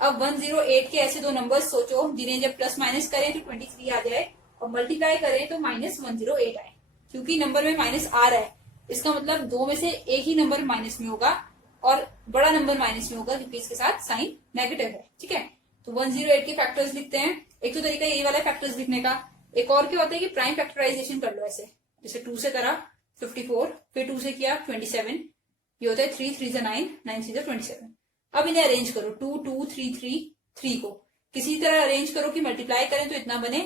अब 108 के ऐसे दो नंबर्स सोचो जिन्हें जब प्लस माइनस करें तो 23 आ जाए और मल्टीप्लाई करें तो -108 आए। क्योंकि नंबर में माइनस आ रहा है, इसका मतलब दो में से एक ही नंबर माइनस में होगा और बड़ा नंबर माइनस में होगा क्योंकि इसके साथ साइन नेगेटिव है। ठीक है, तो 108 के फैक्टर्स लिखते हैं। एक तो तरीका ये वाला फैक्टर्स लिखने का, एक और क्या होता है कि प्राइम फैक्टराइजेशन कर लो ऐसे, जैसे 2 से करा 54, फिर 2 से किया 27, ये होता है 3 3 9, 9 3 27। अब इन्हें अरेंज करो 2 2 3 3 3 को, किसी तरह अरेंज करो कि मल्टीप्लाई करें तो इतना बने,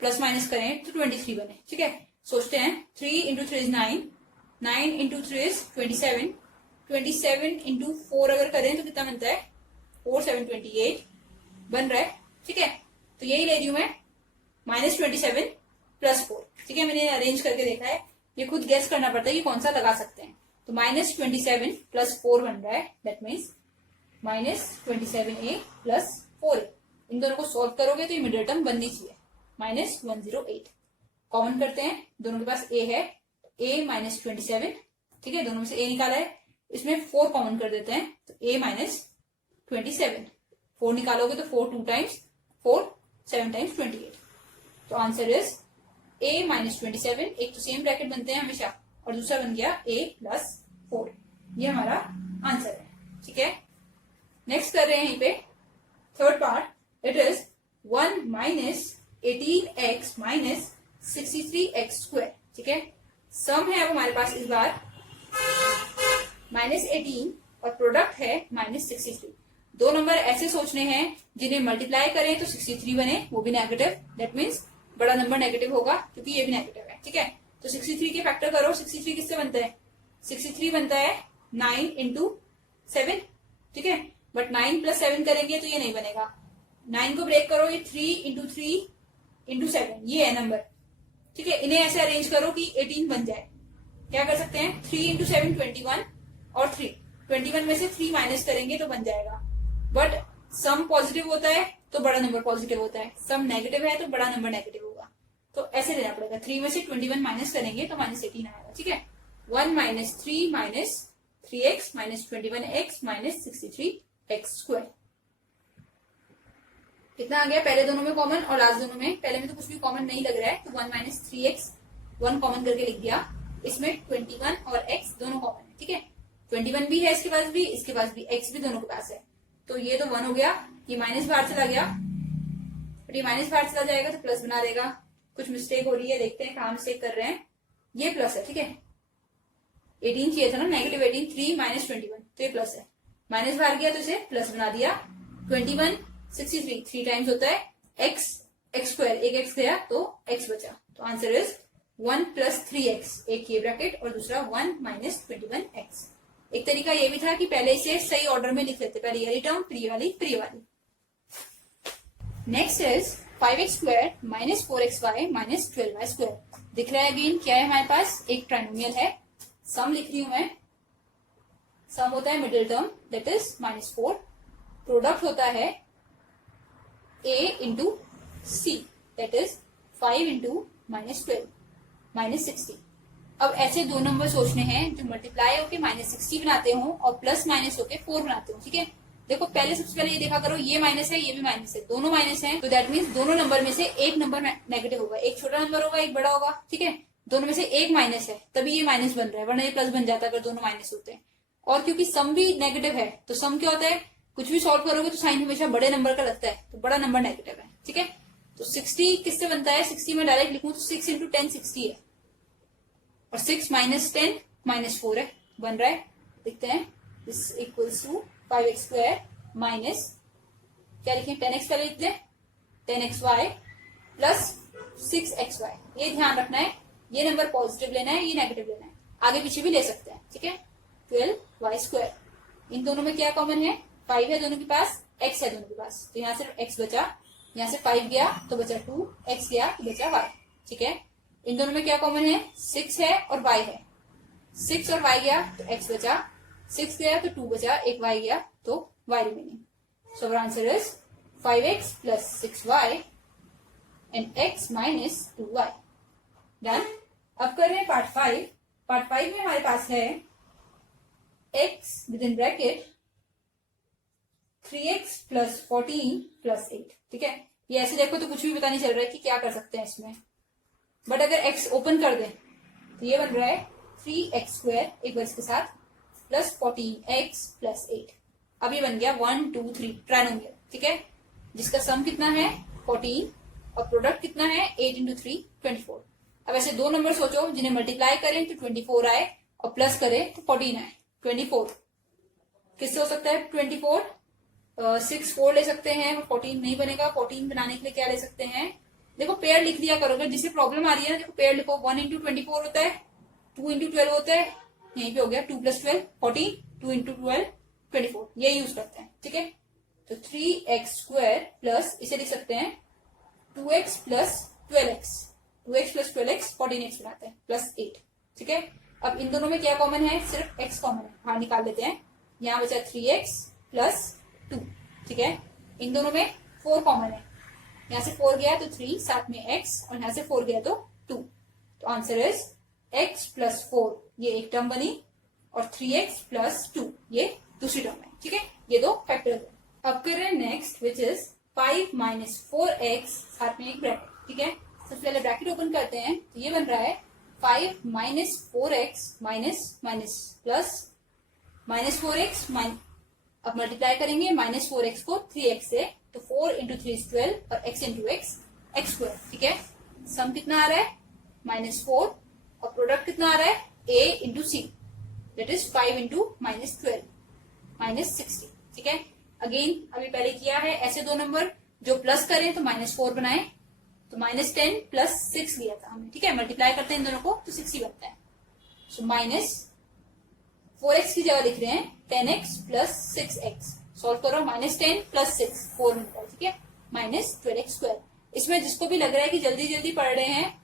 प्लस माइनस करें तो 23 बने। ठीक है, सोचते हैं 3 into 3 is 9, 9 into 3 is 27, 27 into 4 अगर करें तो कितना बनता है 4 7 28 बन रहा है। ठीक है, तो यही ले रही हूं मैं -27 प्लस 4। ठीक है, मैंने अरेंज करके देखा है, ये खुद गेस करना पड़ता है कि कौन सा लगा सकते हैं। तो -27 प्लस 4 बन रहा है, that means -27a plus 4a। इन दोनों को सॉल्व करोगे तो ये मिडिल टर्म बननी चाहिए, -108। कॉमन करते हैं, दोनों के पास a है, a -27। ठीक है, दोनों में से a निकाला है, इसमें 4 कॉमन कर देते हैं तो a -27। 4 निकालोगे तो 4 2 टाइम्स 4 7 टाइम्स 28। तो आंसर इज a -27। एक तो सेम ब्रैकेट बनते हैं हमेशा, और दूसरा बन गया a प्लस 4। ये हमारा आंसर है। ठीक है, नेक्स्ट कर रहे हैं यहीं पे third part. It is 1 -18x -63x square. ठीक है, सम है अब हमारे पास इस बार -18 और प्रोडक्ट है -63। दो नंबर ऐसे सोचने हैं जिन्हें मल्टीप्लाई करें तो 63 बने, वो भी नेगेटिव, दैट मीन्स बड़ा नंबर नेगेटिव होगा क्योंकि ये भी नेगेटिव है। ठीक है, तो 63 के फैक्टर करो। 63 किससे बनता है, 63 बनता है 9 इंटू 7। ठीक है, बट 9 प्लस 7 करेंगे तो ये नहीं बनेगा। 9 को ब्रेक करो, ये 3 इंटू 3 इंटू 7 ये है नंबर। ठीक है, इन्हें ऐसे अरेंज करो कि 18 बन जाए। क्या कर सकते हैं, 3 इंटू 7 21 और 3, 21 में से 3 माइनस करेंगे तो बन जाएगा। बट सम पॉजिटिव होता है तो बड़ा नंबर पॉजिटिव होता है, सम नेगेटिव है तो बड़ा नंबर नेगेटिव होगा। तो ऐसे लेना पड़ेगा, 3 में से 21 माइनस करेंगे तो -18 आएगा। ठीक है, 1 -3 -3x -21x -63x स्क्वायर। कितना आ गया, पहले दोनों में कॉमन और लास्ट दोनों में। पहले में तो कुछ भी कॉमन नहीं लग रहा है तो 1 -3x 1 कॉमन करके लिख दिया। इसमें 21 और x दोनों कॉमन है। ठीक है, 21 भी है इसके पास भी, इसके पास भी, x भी दोनों के पास है। तो ये तो 1 हो गया, ये माइनस बाहर चला गया, फिर ये माइनस बाहर चला जाएगा तो प्लस बना देगा। कुछ मिस्टेक हो रही है, देखते हैं कहां मिस्टेक कर रहे हैं। ये प्लस है। ठीक है, 18 चाहिए था ना, -18, 3 -21 तो ये प्लस है, माइनस बाहर गया तो इसे प्लस बना दिया। 21 63 3 टाइम्स होता है, x स्क्वायर, एक x गया तो x बचा। तो आंसर इज 1 + 3x, एक ये ब्रैकेट और दूसरा 1 -21x। एक तरीका ये भी था कि पहले इसे सही ऑर्डर में लिख लेते, पहले ये वाली टर्म फिर ये वाली फिर ये वाली। Next is 5x square -4xy -12y square. दिख रहा है अगेन क्या है हमारे पास, एक ट्राइनोमियल है। सम लिख रही हूं मैं, सम होता है middle term that is -4, product होता है a into c that is 5 into -12 -60। अब ऐसे दो नंबर सोचने हैं जो मल्टीप्लाई होके -60 बनाते हो और प्लस माइनस होके 4 बनाते हो। ठीक है, देखो पहले सबसे पहले ये देखा करो, ये माइनस है ये भी माइनस है, दोनों माइनस है, तो दैट मीन्स दोनों नंबर में से एक नंबर नेगेटिव होगा, एक छोटा नंबर होगा एक बड़ा होगा। ठीक है, दोनों में से एक माइनस है तभी ये माइनस बन रहा है, वरना ये प्लस बन जाता अगर दोनों माइनस होते हैं। और क्योंकि सम भी नेगेटिव है तो सम क्या होता है, कुछ भी सॉल्व करोगे तो साइन हमेशा बड़े नंबर का लगता है, तो बड़ा नंबर नेगेटिव है। ठीक है, तो 60 किससे बनता है, 60 में डायरेक्ट लिखूं तो 6 इंटू 10 60 है, और 6 - 10 -4 है, बन रहा है। देखते हैं, this equals to 5x square minus क्या लिखें, 10x पहले लिख दें, 10xy प्लस 6xy। ये ध्यान रखना है, ये नंबर पॉजिटिव लेना है, ये नेगेटिव लेना है, आगे पीछे भी ले सकते हैं। ठीक है, 12y स्क्वायर। इन दोनों में क्या कॉमन है, 5 है दोनों के पास, x है दोनों के पास, तो यहाँ सिर्फ x बचा, यहाँ से 5 गया तो बचा 2, x गया तो बचा y। ठीक है, इन दोनों में क्या कॉमन है, 6 है और y है, 6 और y गया तो x बचा, 6 गया तो 2 बचा, एक y गया तो y remaining. So our answer is 5x + 6y and x - 2y। Done. अब कर रहे हैं पार्ट 5। पार्ट 5 में हमारे पास है x with in bracket 3x + 14 + 8। ठीक है, ये ऐसे देखो तो कुछ भी पता नहीं चल रहा है कि क्या कर सकते हैं इसमें, बट अगर x ओपन कर दें तो ये बन रहा है 3x स्क्वायर एक बार इसके साथ प्लस 14x + 8। अब ये बन गया 1 2 3 ट्राइनोमियल। ठीक है, जिसका सम कितना है 14 और प्रोडक्ट कितना है 8 इंटू 3 24। अब ऐसे दो नंबर सोचो जिन्हें मल्टीप्लाई करें तो 24 आए और प्लस करें तो 14 आए। 24 किससे हो सकता है, 24 6 4 ले सकते हैं, 14 नहीं बनेगा। 14 बनाने के लिए क्या ले सकते हैं, देखो पेयर लिख लिया करोगे, जिसे प्रॉब्लम आ रही है ना, देखो पेयर लिखो। 1 इंटू 24 होता है, 2 इंटू 12 होता है, यहीं पे हो गया 2 प्लस 12 14, 2 इंटू 12 24, ये यूज करते हैं। ठीक है, तो 3x स्क्वायर प्लस इसे लिख सकते हैं 2x plus 12x, 2x plus 12x 14x बनाते हैं प्लस 8। ठीक है, अब इन दोनों में क्या कॉमन है, सिर्फ x कॉमन है, बाहर निकाल लेते हैं। यहाँ बचा 3x प्लस 2। ठीक है, इन दोनों में 4 कॉमन है, यहाँ से 4 गया तो 3, साथ में x, और यहाँ से 4 गया तो 2। तो आंसर इज x प्लस 4, ये एक टर्म बनी, और 3x प्लस 2 ये दूसरी टर्म है। ठीक है, ये दो फैक्टर्स है। अब कर रहे हैं next, which is 5 minus 4x, साथ में एक ब्रैकेट। ठीक है, सबसे पहले ब्रैकेट ओपन करते हैं, तो ये बन रहा है 5 minus 4x minus minus plus minus 4x, अब मल्टीप्लाई करेंगे माइनस 4x को 3x से, तो 4 इंटू 3 इज 12 और x into x x square. ठीक है, सम कितना आ रहा है -4, और प्रोडक्ट कितना आ रहा है a into C, that is 5 into -12 -60। ठीक है, अगेन अभी पहले किया है, ऐसे दो नंबर जो प्लस करें तो -4 बनाए, तो -10 प्लस 6 लिया था हमने। ठीक है, मल्टीप्लाई करते हैं इन दोनों को तो 6 ही बनता है। सो -4x की जगह लिख रहे हैं 10x प्लस 6x, सॉल्व करो, -10 प्लस 6 4 मिलता है। ठीक है, -12x स्क्वायर। इसमें जिसको भी लग रहा है कि जल्दी जल्दी पढ़ रहे हैं,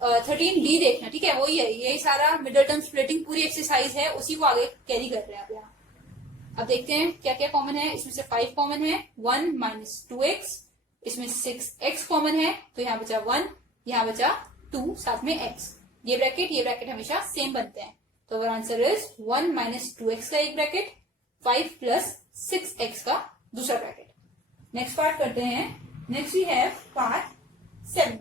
13D देखना। ठीक है, वही है, यही सारा मिडल टर्म स्प्लिटिंग पूरी एक्सरसाइज है, उसी को आगे कैरी कर रहे हैं आप यहाँ। अब देखते हैं क्या क्या कॉमन है, इसमें से 5 कॉमन है, 1 माइनस 2x, इसमें 6x कॉमन है, तो यहाँ बचा 1, यहाँ बचा 2, साथ में x। ये ब्रैकेट हमेशा सेम बनते हैं, तो अवर आंसर इज 1 माइनस 2x का एक ब्रैकेट, 5 प्लस 6x का दूसरा ब्रैकेट। नेक्स्ट पार्ट करते हैं। Next we have part 7।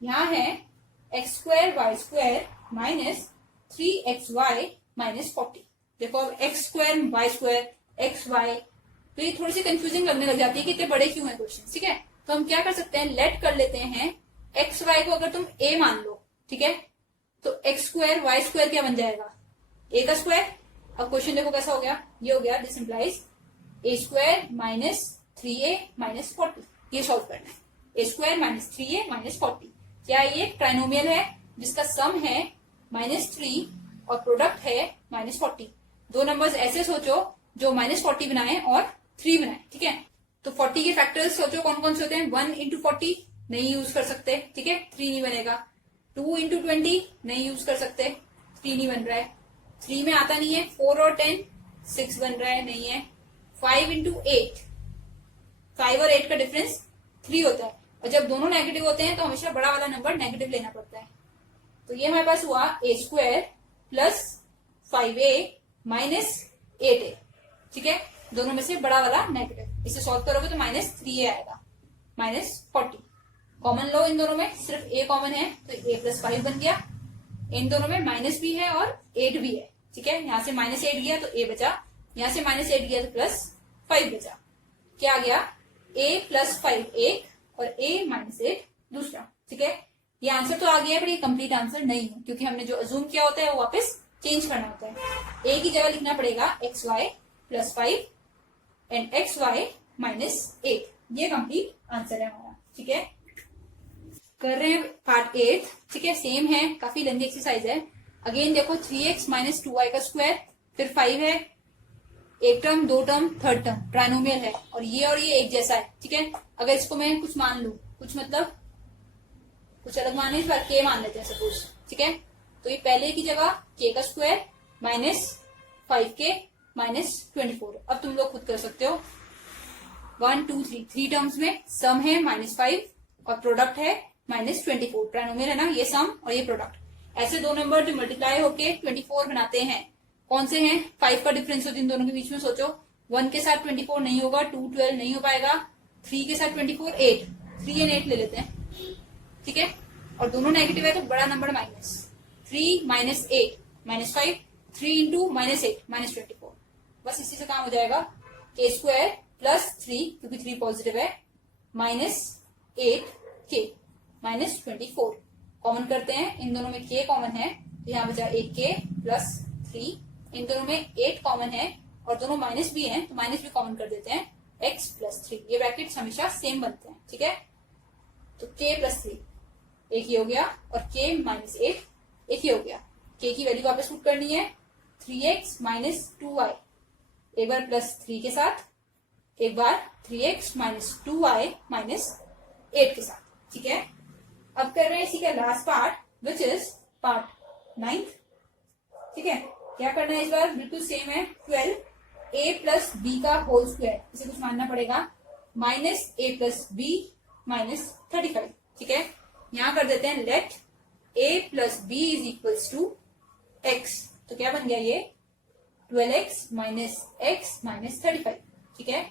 यहाँ है x square Y square minus 3xy minus 40। देखो अब x square Y square X Y, तो ये थोड़ी सी कंफ्यूजिंग लगने लग जाती है कि इतने बड़े क्यों है क्वेश्चन। ठीक है, तो हम क्या कर सकते हैं, लेट कर लेते हैं एक्स वाई को अगर तुम a मान लो, ठीक है, तो एक्स स्क्वायर वाई स्क्वायर क्या बन जाएगा, a का स्क्वायर। अब क्वेश्चन देखो कैसा हो गया, ये हो गया दिस इंप्लाइज a स्क्वायर माइनस 3a माइनस 40। ये सॉल्व करना है, a स्क्वायर माइनस 3a माइनस 40। क्या ये ट्राइनोमियल है जिसका सम है -3 और प्रोडक्ट है -40। दो नंबर्स ऐसे सोचो जो -40 बनाए और 3 बनाए। ठीक है, तो 40 के फैक्टर्स सोचो कौन कौन से होते हैं, 1 इंटू 40 नहीं यूज कर सकते। ठीक है, 3 नहीं बनेगा। 2 इंटू 20 नहीं यूज कर सकते, 3 नहीं बन रहा है। 3 में आता नहीं है। 4 और 10 6 बन रहा है, नहीं है। 5 इंटू 8, 5 और 8 का डिफरेंस 3 होता है, और जब दोनों नेगेटिव होते हैं तो हमेशा बड़ा वाला नंबर नेगेटिव लेना पड़ता है। तो ये हमारे पास हुआ a square plus 5a minus 8a। ठीक है, दोनों में से बड़ा वाला नेगेटिव, इसे सॉल्व करोगे तो -3a आएगा, -40। कॉमन लो इन दोनों में, सिर्फ a कॉमन है तो a प्लस 5 बन गया। इन दोनों में माइनस भी है और 8 भी है। ठीक है, यहाँ से -8 गया तो a बचा, यहाँ से -8 गया तो +5 बचा। क्या आ गया, a प्लस 5 एक और a माइनस 8 दूसरा। ठीक है, ये आंसर तो आ गया है, पर ये कंप्लीट आंसर नहीं है, क्योंकि हमने जो अज्यूम किया होता है वो वापस चेंज करना होता है। a की जगह लिखना पड़ेगा xy plus 5 and xy minus 8। ये कंप्लीट आंसर है हमारा। ठीक है, कर रहे हैं पार्ट 8। ठीक है, सेम है, काफी लेंथी एक्सरसाइज है। अगेन देखो 3x माइनस 2y का स्क्वायर, फिर 5 है, एक टर्म, दो टर्म, थर्ड टर्म, ट्राइनोमियल है, और ये एक जैसा है। ठीक है, अगर इसको मैं कुछ मान लू, कुछ मतलब कुछ अलग माने, इस बार k मान लेते हैं सपोज। ठीक है, तो ये पहले की जगह k का स्क्वायर माइनस 5k माइनस 24। अब तुम लोग खुद कर सकते हो, 1 2 3 टर्म्स में सम है -5 और प्रोडक्ट है -24। ट्राइनोमियल है ना, ये सम और ये प्रोडक्ट। ऐसे दो नंबर जो मल्टीप्लाई होके 24 बनाते हैं, कौन से हैं, 5 का डिफरेंस होता है इन दोनों के बीच में। सोचो 1 के साथ 24 नहीं होगा, 2 12 नहीं हो पाएगा, 3 के साथ 24 8, 3 एंड 8 ले लेते हैं। ठीक है, और दोनों नेगेटिव है तो बड़ा number minus 3 minus 8 minus 5, 3 into -8 -24। बस इसी से काम हो जाएगा। k स्क्वायर प्लस 3, क्योंकि 3 पॉजिटिव है, -8k -24। कॉमन करते हैं, इन दोनों में k कॉमन है तो यहाँ बचा 8k प्लस 3। इन दोनों में 8 कॉमन है और दोनों माइनस भी हैं तो माइनस भी कॉमन कर देते हैं, x प्लस 3। ये ब्रैकेट्स हमेशा सेम बनते हैं, ठीक है। तो k प्लस 3 एक ही हो गया और k माइनस 8 एक ही हो गया। k की वैल्यू वापस पुट करनी है 3x माइनस 2y, एक बार प्लस 3 के साथ, एक बार 3x माइनस 2y माइनस 8 के साथ, ठीक है। अब कर रहे हैं इसी का last part which is part 9, ठीक है। क्या करना है इस बार, बिल्कुल सेम है, 12a प्लस बी का होल स्क्वायर, इसे कुछ मानना पड़ेगा, minus a plus B minus 35, ठीक है। यहां कर देते हैं let a plus B is equals to x, तो क्या बन गया ये 12x माइनस x माइनस 35, ठीक है।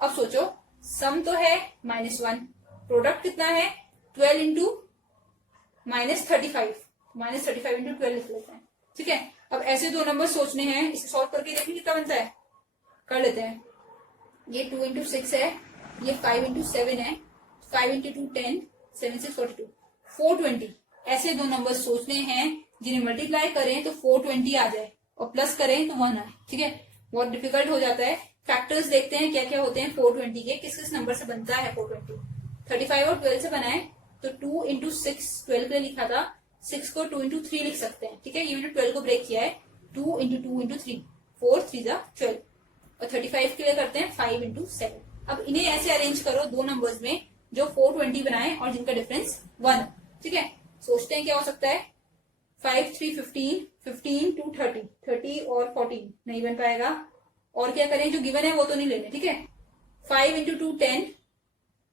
अब सोचो सम तो है -1, प्रोडक्ट कितना है 12 इंटू माइनस 35, माइनस 35 इंटू 12 लिख लेते हैं, ठीक है। अब ऐसे दो नंबर सोचने हैं, इसे सॉल्व करके देखिए कितना बनता है, कर लेते हैं। ये 2 इंटू 6 है, ये 5 इंटू 7 है, 5 इंटू 2 10, 7 6 42, 420। ऐसे दो नंबर सोचने हैं जिन्हें मल्टीप्लाई करें तो 420 आ जाए और प्लस करें तो 1 आए, ठीक है। बहुत डिफिकल्ट हो जाता है। फैक्टर्स देखते हैं क्या क्या होते हैं 420 के, किस किस नंबर से बनता है 420। 35 और 12 से बनाए तो 2 इंटू 6 12 के लिए लिखा था, 6 को 2 इंटू 3 लिख सकते हैं, ठीक है। ये मैंने 12 को ब्रेक किया है, 2 इंटू 2 इंटू 3, 4 3 12, और 35 के लिए करते हैं 5 इंटू 7। अब इन्हें ऐसे अरेंज करो दो नंबर्स में जो 420 बनाए और जिनका डिफरेंस 1, ठीक है। सोचते हैं क्या हो सकता है, 5 3 15, 15 2 30, 30 और 14 नहीं बन पाएगा। और क्या करें, जो गिवन है वो तो नहीं लेने, ठीक है। 5 इंटू 2 10,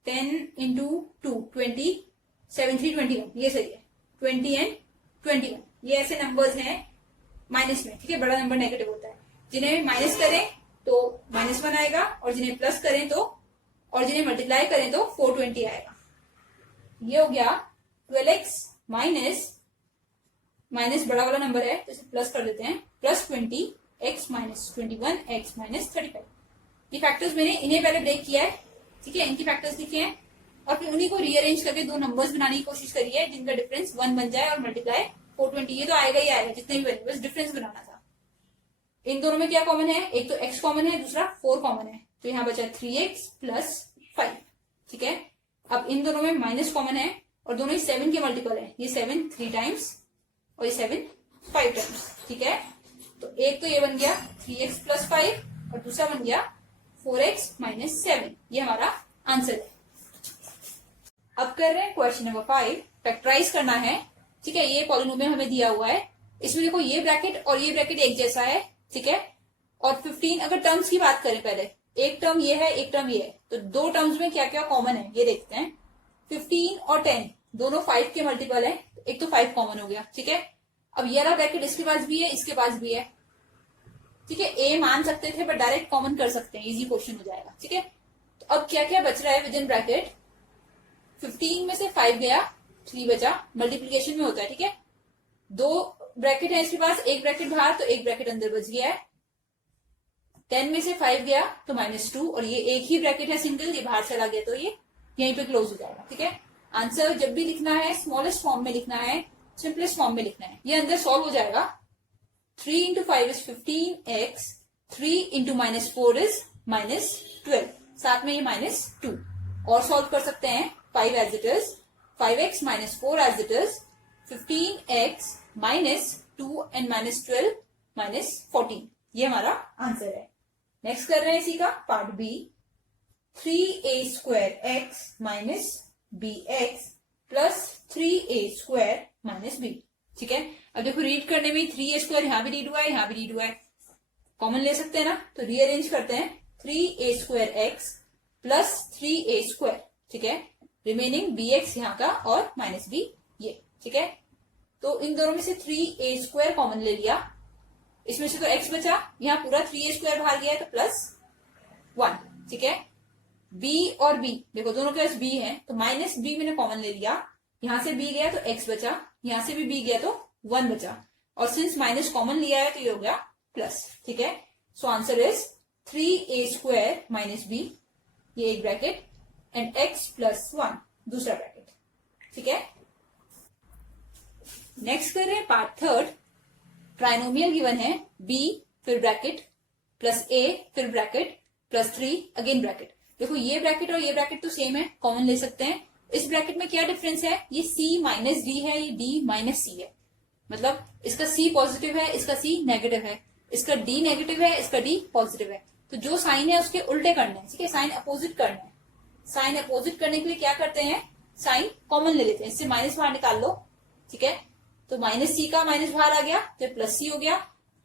10 इंटू 2 20, 7 3 21, ये सही है, 20 एंड 21, ये ऐसे नंबर्स हैं माइनस में, ठीक है। बड़ा नंबर नेगेटिव होता है, जिन्हें माइनस करें तो -1 आएगा, और जिन्हें प्लस करें तो, और जिन्हें मल्टीप्लाई करें तो 420 आएगा। ये हो गया 12x माइनस बड़ा वाला नंबर है तो इसे प्लस कर देते हैं, plus 20 x minus 21 x minus 35। ये फैक्टर्स मैंने इन्हें पहले ब्रेक किया है, ठीक है, इनके फैक्टर्स लिखे हैं और फिर उन्हीं को रीअरेंज करके दो नंबर्स बनाने की कोशिश करी है जिनका डिफरेंस 1 बन जाए और मल्टीप्लाई 420। ये तो आएगा ही आएगा जितने भी बने, बस डिफरेंस बनाना था। इन दोनों में क्या कॉमन है, एक तो x कॉमन है, दूसरा 4 कॉमन है, तो यहाँ बचा 3x प्लस 5, ठीक है। अब इन दोनों में माइनस कॉमन है और दोनों ही 7 के मल्टीपल है, ये 7 3 टाइम्स और ये 7 5 टाइम्स, ठीक है। तो एक तो ये बन गया 3x प्लस 5 और दूसरा बन गया 4x माइनस 7, ये हमारा आंसर है। अब कर रहे हैं क्वेश्चन नंबर 5, फैक्टराइज करना है, ठीक है। ये पॉलिनोमियल हमें दिया हुआ है, इसमें देखो ये ब्रैकेट और ये ब्रैकेट एक जैसा है, ठीक है। और 15, अगर टर्म्स की बात करें पहले, एक टर्म ये है एक टर्म ये है, तो दो टर्म्स में क्या क्या कॉमन है ये देखते हैं। 15 और 10 दोनों 5 के मल्टीपल है, एक तो 5 कॉमन हो गया, ठीक है। अब ये वाला ब्रैकेट इसके पास भी है, इसके पास भी है, ठीक है। ए मान सकते थे बट डायरेक्ट कॉमन कर सकते हैं, इजी क्वेश्चन हो जाएगा, ठीक है। तो अब क्या क्या बच रहा है विद इन ब्रैकेट, 15 में से 5 गया, 3 बचा, मल्टीप्लीकेशन में होता है, ठीक है। दो ब्रैकेट है इसके पास, एक ब्रैकेट बाहर तो एक ब्रैकेट अंदर बच गया है। 10 में से 5 गया तो -2, और ये एक ही ब्रैकेट है सिंगल, ये बाहर चला गया तो ये यहीं पे क्लोज हो जाएगा, ठीक है। आंसर जब भी लिखना है स्मॉलेस्ट फॉर्म में लिखना है, सिंपलेस्ट फॉर्म में लिखना है, ये अंदर सॉल्व हो जाएगा। 3 into 5 is 15x, 3 into -4 is -12, साथ में ये -2, और सॉल्व कर सकते हैं 5 as it is, 5x minus 4 as it is, 15x minus 2 and -12 -14, ये हमारा आंसर है। नेक्स्ट कर रहे हैं इसी का part B, 3a square x minus bx plus 3a square minus b, ठीक है। अब देखो रीड करने में 3a स्क्वायर यहाँ भी रीड हुआ है, यहाँ भी रीड हुआ है, कॉमन ले सकते हैं ना, तो रीअरेंज करते हैं 3a square x plus 3a square, ठीक है। रिमेनिंग bx यहाँ का और माइनस b ये, ठीक है। तो इन दोनों में से 3a स्क्वायर कॉमन ले लिया, इसमें से तो x बचा, यहाँ पूरा 3a स्क्वायर बाहर गया है तो +1, ठीक है। b और b देखो दोनों के पास b है तो माइनस b मैंने कॉमन ले लिया, यहां से b गया तो x बचा, यहां से भी b गया तो 1 बचा, और सिंस माइनस कॉमन लिया है तो ये हो गया प्लस, ठीक है। So answer is 3a square minus b, ये एक ब्रैकेट, एंड x प्लस 1 दूसरा ब्रैकेट, ठीक है। नेक्स्ट करें पार्ट थर्ड, ट्राइनोमियल गिवन है b फिर ब्रैकेट प्लस ए फिर ब्रैकेट प्लस 3 अगेन ब्रैकेट। देखो ये ब्रैकेट और ये ब्रैकेट तो सेम है, कॉमन ले सकते हैं। इस ब्रैकेट में क्या डिफरेंस है, ये c माइनस डी है, ये d माइनस सी है। मतलब इसका c पॉजिटिव है, इसका c नेगेटिव है, इसका d नेगेटिव है, इसका d पॉजिटिव है। तो जो साइन है उसके उल्टे करना है, ठीक है, साइन अपोजिट करना है। साइन अपोजिट करने के लिए क्या करते हैं, साइन कॉमन ले लेते हैं, इससे माइनस बाहर निकाल लो, ठीक है। तो माइनस सी का माइनस बाहर आ गया तो प्लस सी हो गया,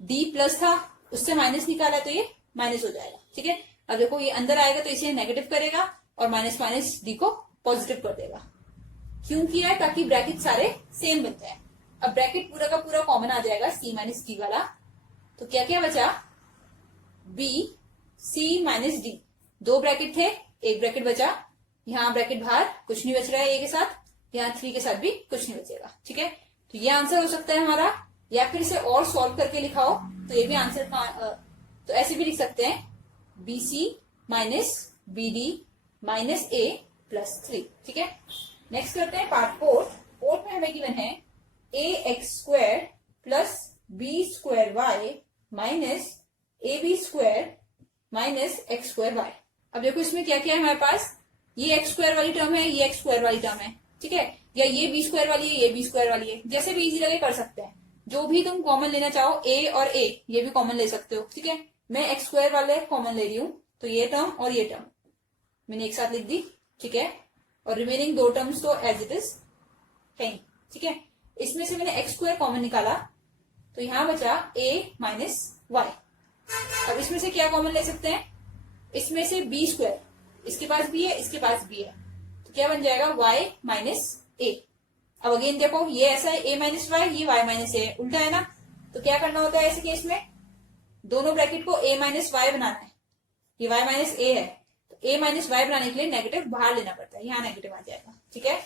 डी प्लस था उससे माइनस निकाला तो ये माइनस हो जाएगा, ठीक है। अब देखो ये अंदर आएगा तो इसे नेगेटिव करेगा और माइनस माइनस डी को पॉजिटिव कर देगा। क्यों किया है, ताकि ब्रैकेट सारे सेम बन जाए। अब ब्रैकेट पूरा का पूरा कॉमन आ जाएगा सी माइनस डी वाला, तो क्या क्या बचा, बी सी माइनस डी, दो ब्रैकेट थे, एक ब्रैकेट बचा, यहाँ ब्रैकेट बाहर कुछ नहीं बच रहा है ए के साथ, यहाँ 3 के साथ भी कुछ नहीं बचेगा, ठीक है। तो ये आंसर हो सकता है हमारा, या फिर इसे और सॉल्व करके लिखाओ तो ये भी आंसर तो ऐसे भी लिख सकते हैं, B C minus B D minus A plus 3, ठीक है। नेक्स्ट करते हैं पार्ट 4। फोर्थ में हमें गिवन है A X square plus B square Y minus A B square minus X square Y. अब देखो इसमें क्या क्या है हमारे पास, ये एक्स स्क्वायर वाली टर्म है, ये एक्स स्क्वायर वाली टर्म है, ठीक है, या ये बी स्क्वायर वाली है, ये बी स्क्वायर वाली है, जैसे भी इजी लगे कर सकते हैं। जो भी तुम कॉमन लेना चाहो, ए और ए ये भी कॉमन ले सकते हो, ठीक है। मैं एक्स स्क्वायर वाले कॉमन ले रही हूँ, तो ये टर्म और ये टर्म मैंने एक साथ लिख दी, ठीक है, और रिमेनिंग दो टर्म्स तो एज इट इज कहीं, ठीक है। इसमें से मैंने एक्स स्क्वायर कॉमन निकाला तो यहां बचा a माइनस वाई। अब इसमें से क्या कॉमन ले सकते हैं, इसमें से बी स्क्वायर, इसके पास भी है, इसके पास भी है, तो क्या बन जाएगा y माइनस ए। अब अगेन देखो ये ऐसा है a माइनस वाई, ये y माइनस ए, उल्टा है ना। तो क्या करना होता है ऐसे केस में, दोनों ब्रैकेट को a माइनस वाई बनाना है, ये y माइनस ए है, तो a माइनस वाई बनाने के लिए नेगेटिव बाहर लेना पड़ता है, यहाँ नेगेटिव आ जाएगा, ठीक है।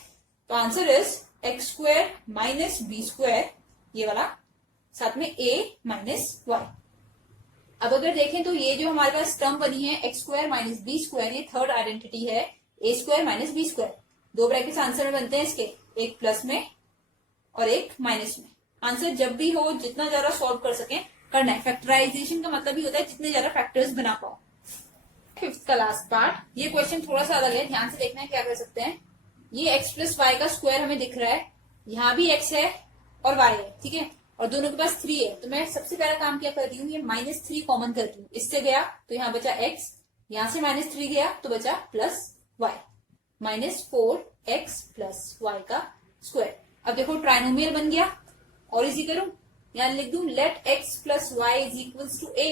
तो answer is X square minus B square, ये वाला, साथ में a माइनस वाई। अब अगर देखें तो ये जो हमारे पास टर्म बनी है X square minus B square, ये थर्ड आइडेंटिटी है A square minus B square. दो ब्रैकेट्स आंसर में बनते हैं इसके, एक प्लस में और एक माइनस में। आंसर जब भी हो जितना ज्यादा सॉल्व कर सके करना है। फैक्टराइजेशन का मतलब ही होता है जितने ज्यादा फैक्टर्स बना पाओ। फिफ्थ का लास्ट पार्ट, ये क्वेश्चन थोड़ा सा अलग है, ध्यान से देखना है क्या कर सकते हैं। ये एक्स प्लस वाई का स्क्वायर हमें दिख रहा है, यहाँ भी एक्स है और वाई है, ठीक है, और दोनों के पास 3 है। तो मैं सबसे पहला काम क्या कर रही हूँ, ये माइनस 3 कॉमन कर रही हूँ, इससे गया तो यहाँ बचा x, यहाँ से माइनस 3 गया तो बचा plus Y, minus 4x plus Y का स्क्वायर। अब देखो ट्राइनोमियल बन गया, और इजी करूं, यहाँ लिख दूं let x plus Y is equals to a।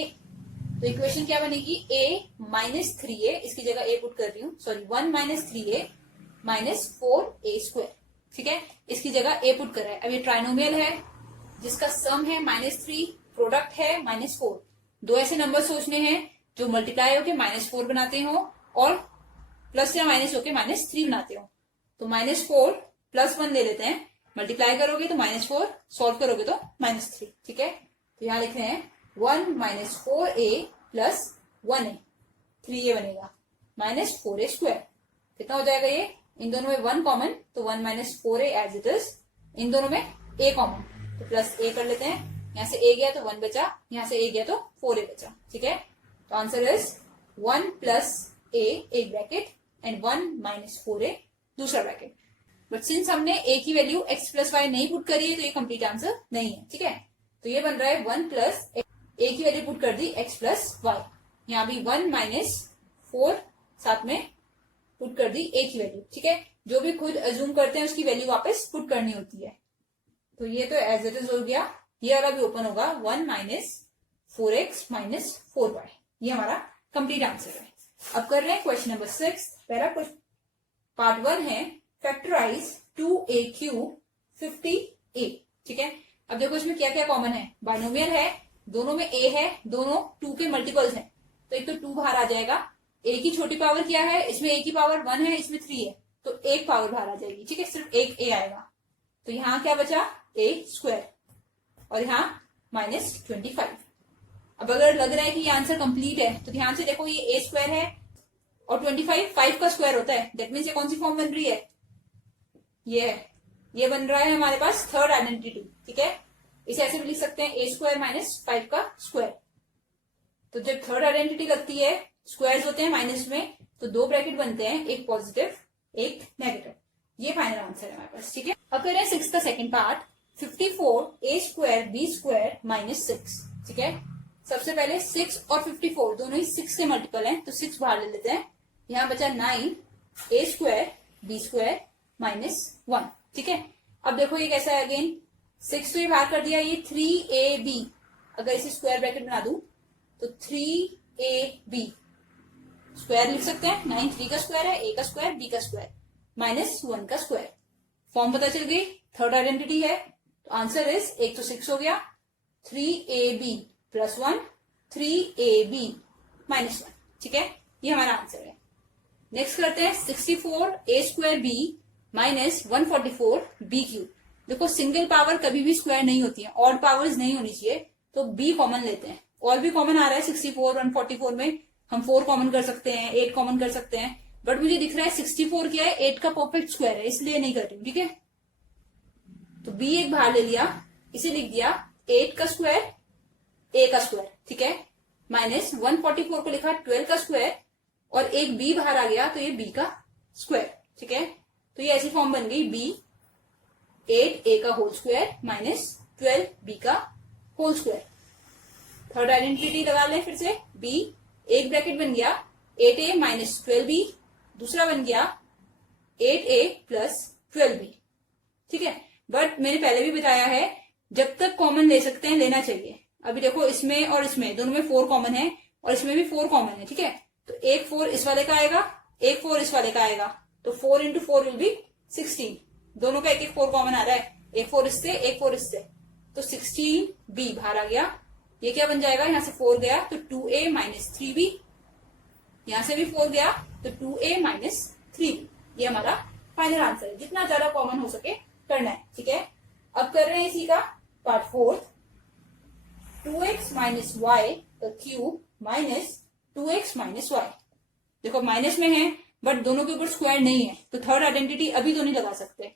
तो इक्वेशन क्या बनेगी, a माइनस 3a, इसकी जगह a पुट कर रही हूँ, sorry 1 minus 3a minus 4a square, ठीक है, इसकी जगह a पुट कर रहा है। अब ये ट्राइनोमियल है जिसका सम है -3, प्रोडक्ट है -4। दो ऐसे नंबर सोचने हैं जो मल्टीप्लाई होके -4 बनाते हो और प्लस या माइनस होके -3 बनाते हो। तो -4 प्लस 1 ले लेते हैं, मल्टीप्लाई करोगे तो -4, सॉल्व करोगे तो -3, ठीक है। तो यहाँ लिख रहे हैं 1 minus 4a plus 1a, 3a बनेगा माइनस 4a स्क्वायर। कितना हो जाएगा ये, इन दोनों में 1 कॉमन, तो 1 minus 4a as it is, इन दोनों में a कॉमन, तो प्लस a कर लेते हैं, यहाँ से a गया तो 1 बचा, यहाँ से a गया तो 4a बचा, ठीक है। तो आंसर इज 1 प्लस a एक ब्रैकेट एंड 1 माइनस 4a दूसरा ब्रैकेट। बट सिंस हमने a की वैल्यू x प्लस वाई नहीं पुट करी है तो ये कंप्लीट आंसर नहीं है, ठीक है। तो ये बन रहा है 1 प्लस a की वैल्यू पुट कर दी x प्लस वाई, यहाँ भी 1 माइनस 4 साथ में पुट कर दी a की वैल्यू, ठीक है। जो भी खुद अज्यूम करते हैं उसकी वैल्यू वापस पुट करनी होती है। तो ये तो एज इट इज हो गया, ये वाला भी ओपन होगा 1 माइनस 4x माइनस 4y, ये हमारा कंप्लीट आंसर है। अब कर रहे हैं क्वेश्चन नंबर 6। पहला क्वेश्चन पार्ट 1 है फैक्टराइज 2a क्यूब 50a, ठीक है। अब देखो इसमें क्या क्या कॉमन है, बाइनोमियल है, दोनों में a है, दोनों 2 के मल्टीपल्स हैं, तो एक तो 2 बाहर आ जाएगा। a की छोटी पावर क्या है, इसमें a की पावर 1 है, इसमें 3 है, तो एक पावर बाहर आ जाएगी, ठीक है, सिर्फ एक a आएगा। तो यहाँ क्या बचा, a स्क्वायर, और यहाँ -25। अब अगर लग रहा है कि ये आंसर कंप्लीट है तो ध्यान से देखो, ये a स्क्वायर है और 25 5 का स्क्वायर होता है, दैट मीन्स ये कौन सी फॉर्म बन रही है, ये है, ये बन रहा है हमारे पास थर्ड आइडेंटिटी, ठीक है। इसे ऐसे भी लिख सकते हैं a स्क्वायर माइनस 5 का स्क्वायर, तो जब थर्ड आइडेंटिटी लगती है, स्क्वायर्स होते हैं माइनस में, तो दो ब्रैकेट बनते हैं, एक पॉजिटिव एक नेगेटिव। ये फाइनल आंसर है हमारे पास। ठीक है, अब करें 6 का सेकंड पार्ट। 54 a² b² -6। ठीक है, सबसे पहले 6 और 54 दोनों ही 6 से मल्टीपल हैं, तो 6 बाहर ले लेते हैं। यहाँ बचा 9 a² b² -1। ठीक है, अब देखो ये कैसा है, अगेन 6 तो ये बाहर कर दिया, ये 3ab, अगर इसे स्क्वायर ब्रैकेट बना दूं तो 3ab स्क्वायर लिख सकते हैं। 9 3 का स्क्वायर है, a का स्क्वायर b का स्क्वायर -1 का स्क्वायर। फॉर्म पता चल गई, थर्ड आइडेंटिटी है, तो आंसर इज, एक तो 6 हो गया, 3ab + 1 3ab -1। ठीक है, ये हमारा आंसर है। नेक्स्ट करते हैं 64 a² b -144 b³। देखो सिंगल पावर कभी भी स्क्वायर नहीं होती है, ऑड पावर्स नहीं होनी चाहिए, तो b कॉमन लेते हैं। और भी कॉमन आ रहा है 64 144 में, हम 4 कॉमन कर सकते हैं, 8 कॉमन कर सकते हैं, बट मुझे दिख रहा है 64 क्या है, 8 का परफेक्ट स्क्वायर है, इसलिए नहीं कर रही हूँ। ठीक है, तो b एक बाहर ले लिया, इसे लिख दिया 8 का स्क्वायर a का स्क्वायर। ठीक है, -144 को लिखा 12 का स्क्वायर, और एक b बाहर आ गया, तो ये b का स्क्वायर। ठीक है, तो ये ऐसी फॉर्म बन गई, b 8a का होल स्क्वायर -12b का होल स्क्वायर। थर्ड आइडेंटिटी लगा लें फिर से, b एक ब्रैकेट बन गया 8a -12b, दूसरा बन गया 8a + 12b। ठीक है, बट मैंने पहले भी बताया है, जब तक कॉमन ले सकते हैं लेना चाहिए। अभी देखो इसमें और इसमें दोनों में 4 कॉमन है, और इसमें भी 4 कॉमन है। ठीक है, तो एक 4 इस वाले का आएगा, एक 4 इस वाले का आएगा, तो 4 × 4 विल बी 16। दोनों का एक एक 4 कॉमन आ रहा है, एक 4 इससे एक 4 इससे, तो 16b बाहर आ गया। ये क्या बन जाएगा, यहां से 4 गया तो 2a -3b, यहां से भी 4 गया तो 2a -3b। ये हमारा फाइनल आंसर है। जितना ज्यादा कॉमन हो सके करना है। ठीक है, अब कर रहे हैं इसी का part 4। 2x - y³ -2x - y। देखो माइनस में है, बट दोनों के ऊपर स्क्वायर नहीं है, तो थर्ड आइडेंटिटी अभी तो नहीं लगा सकते।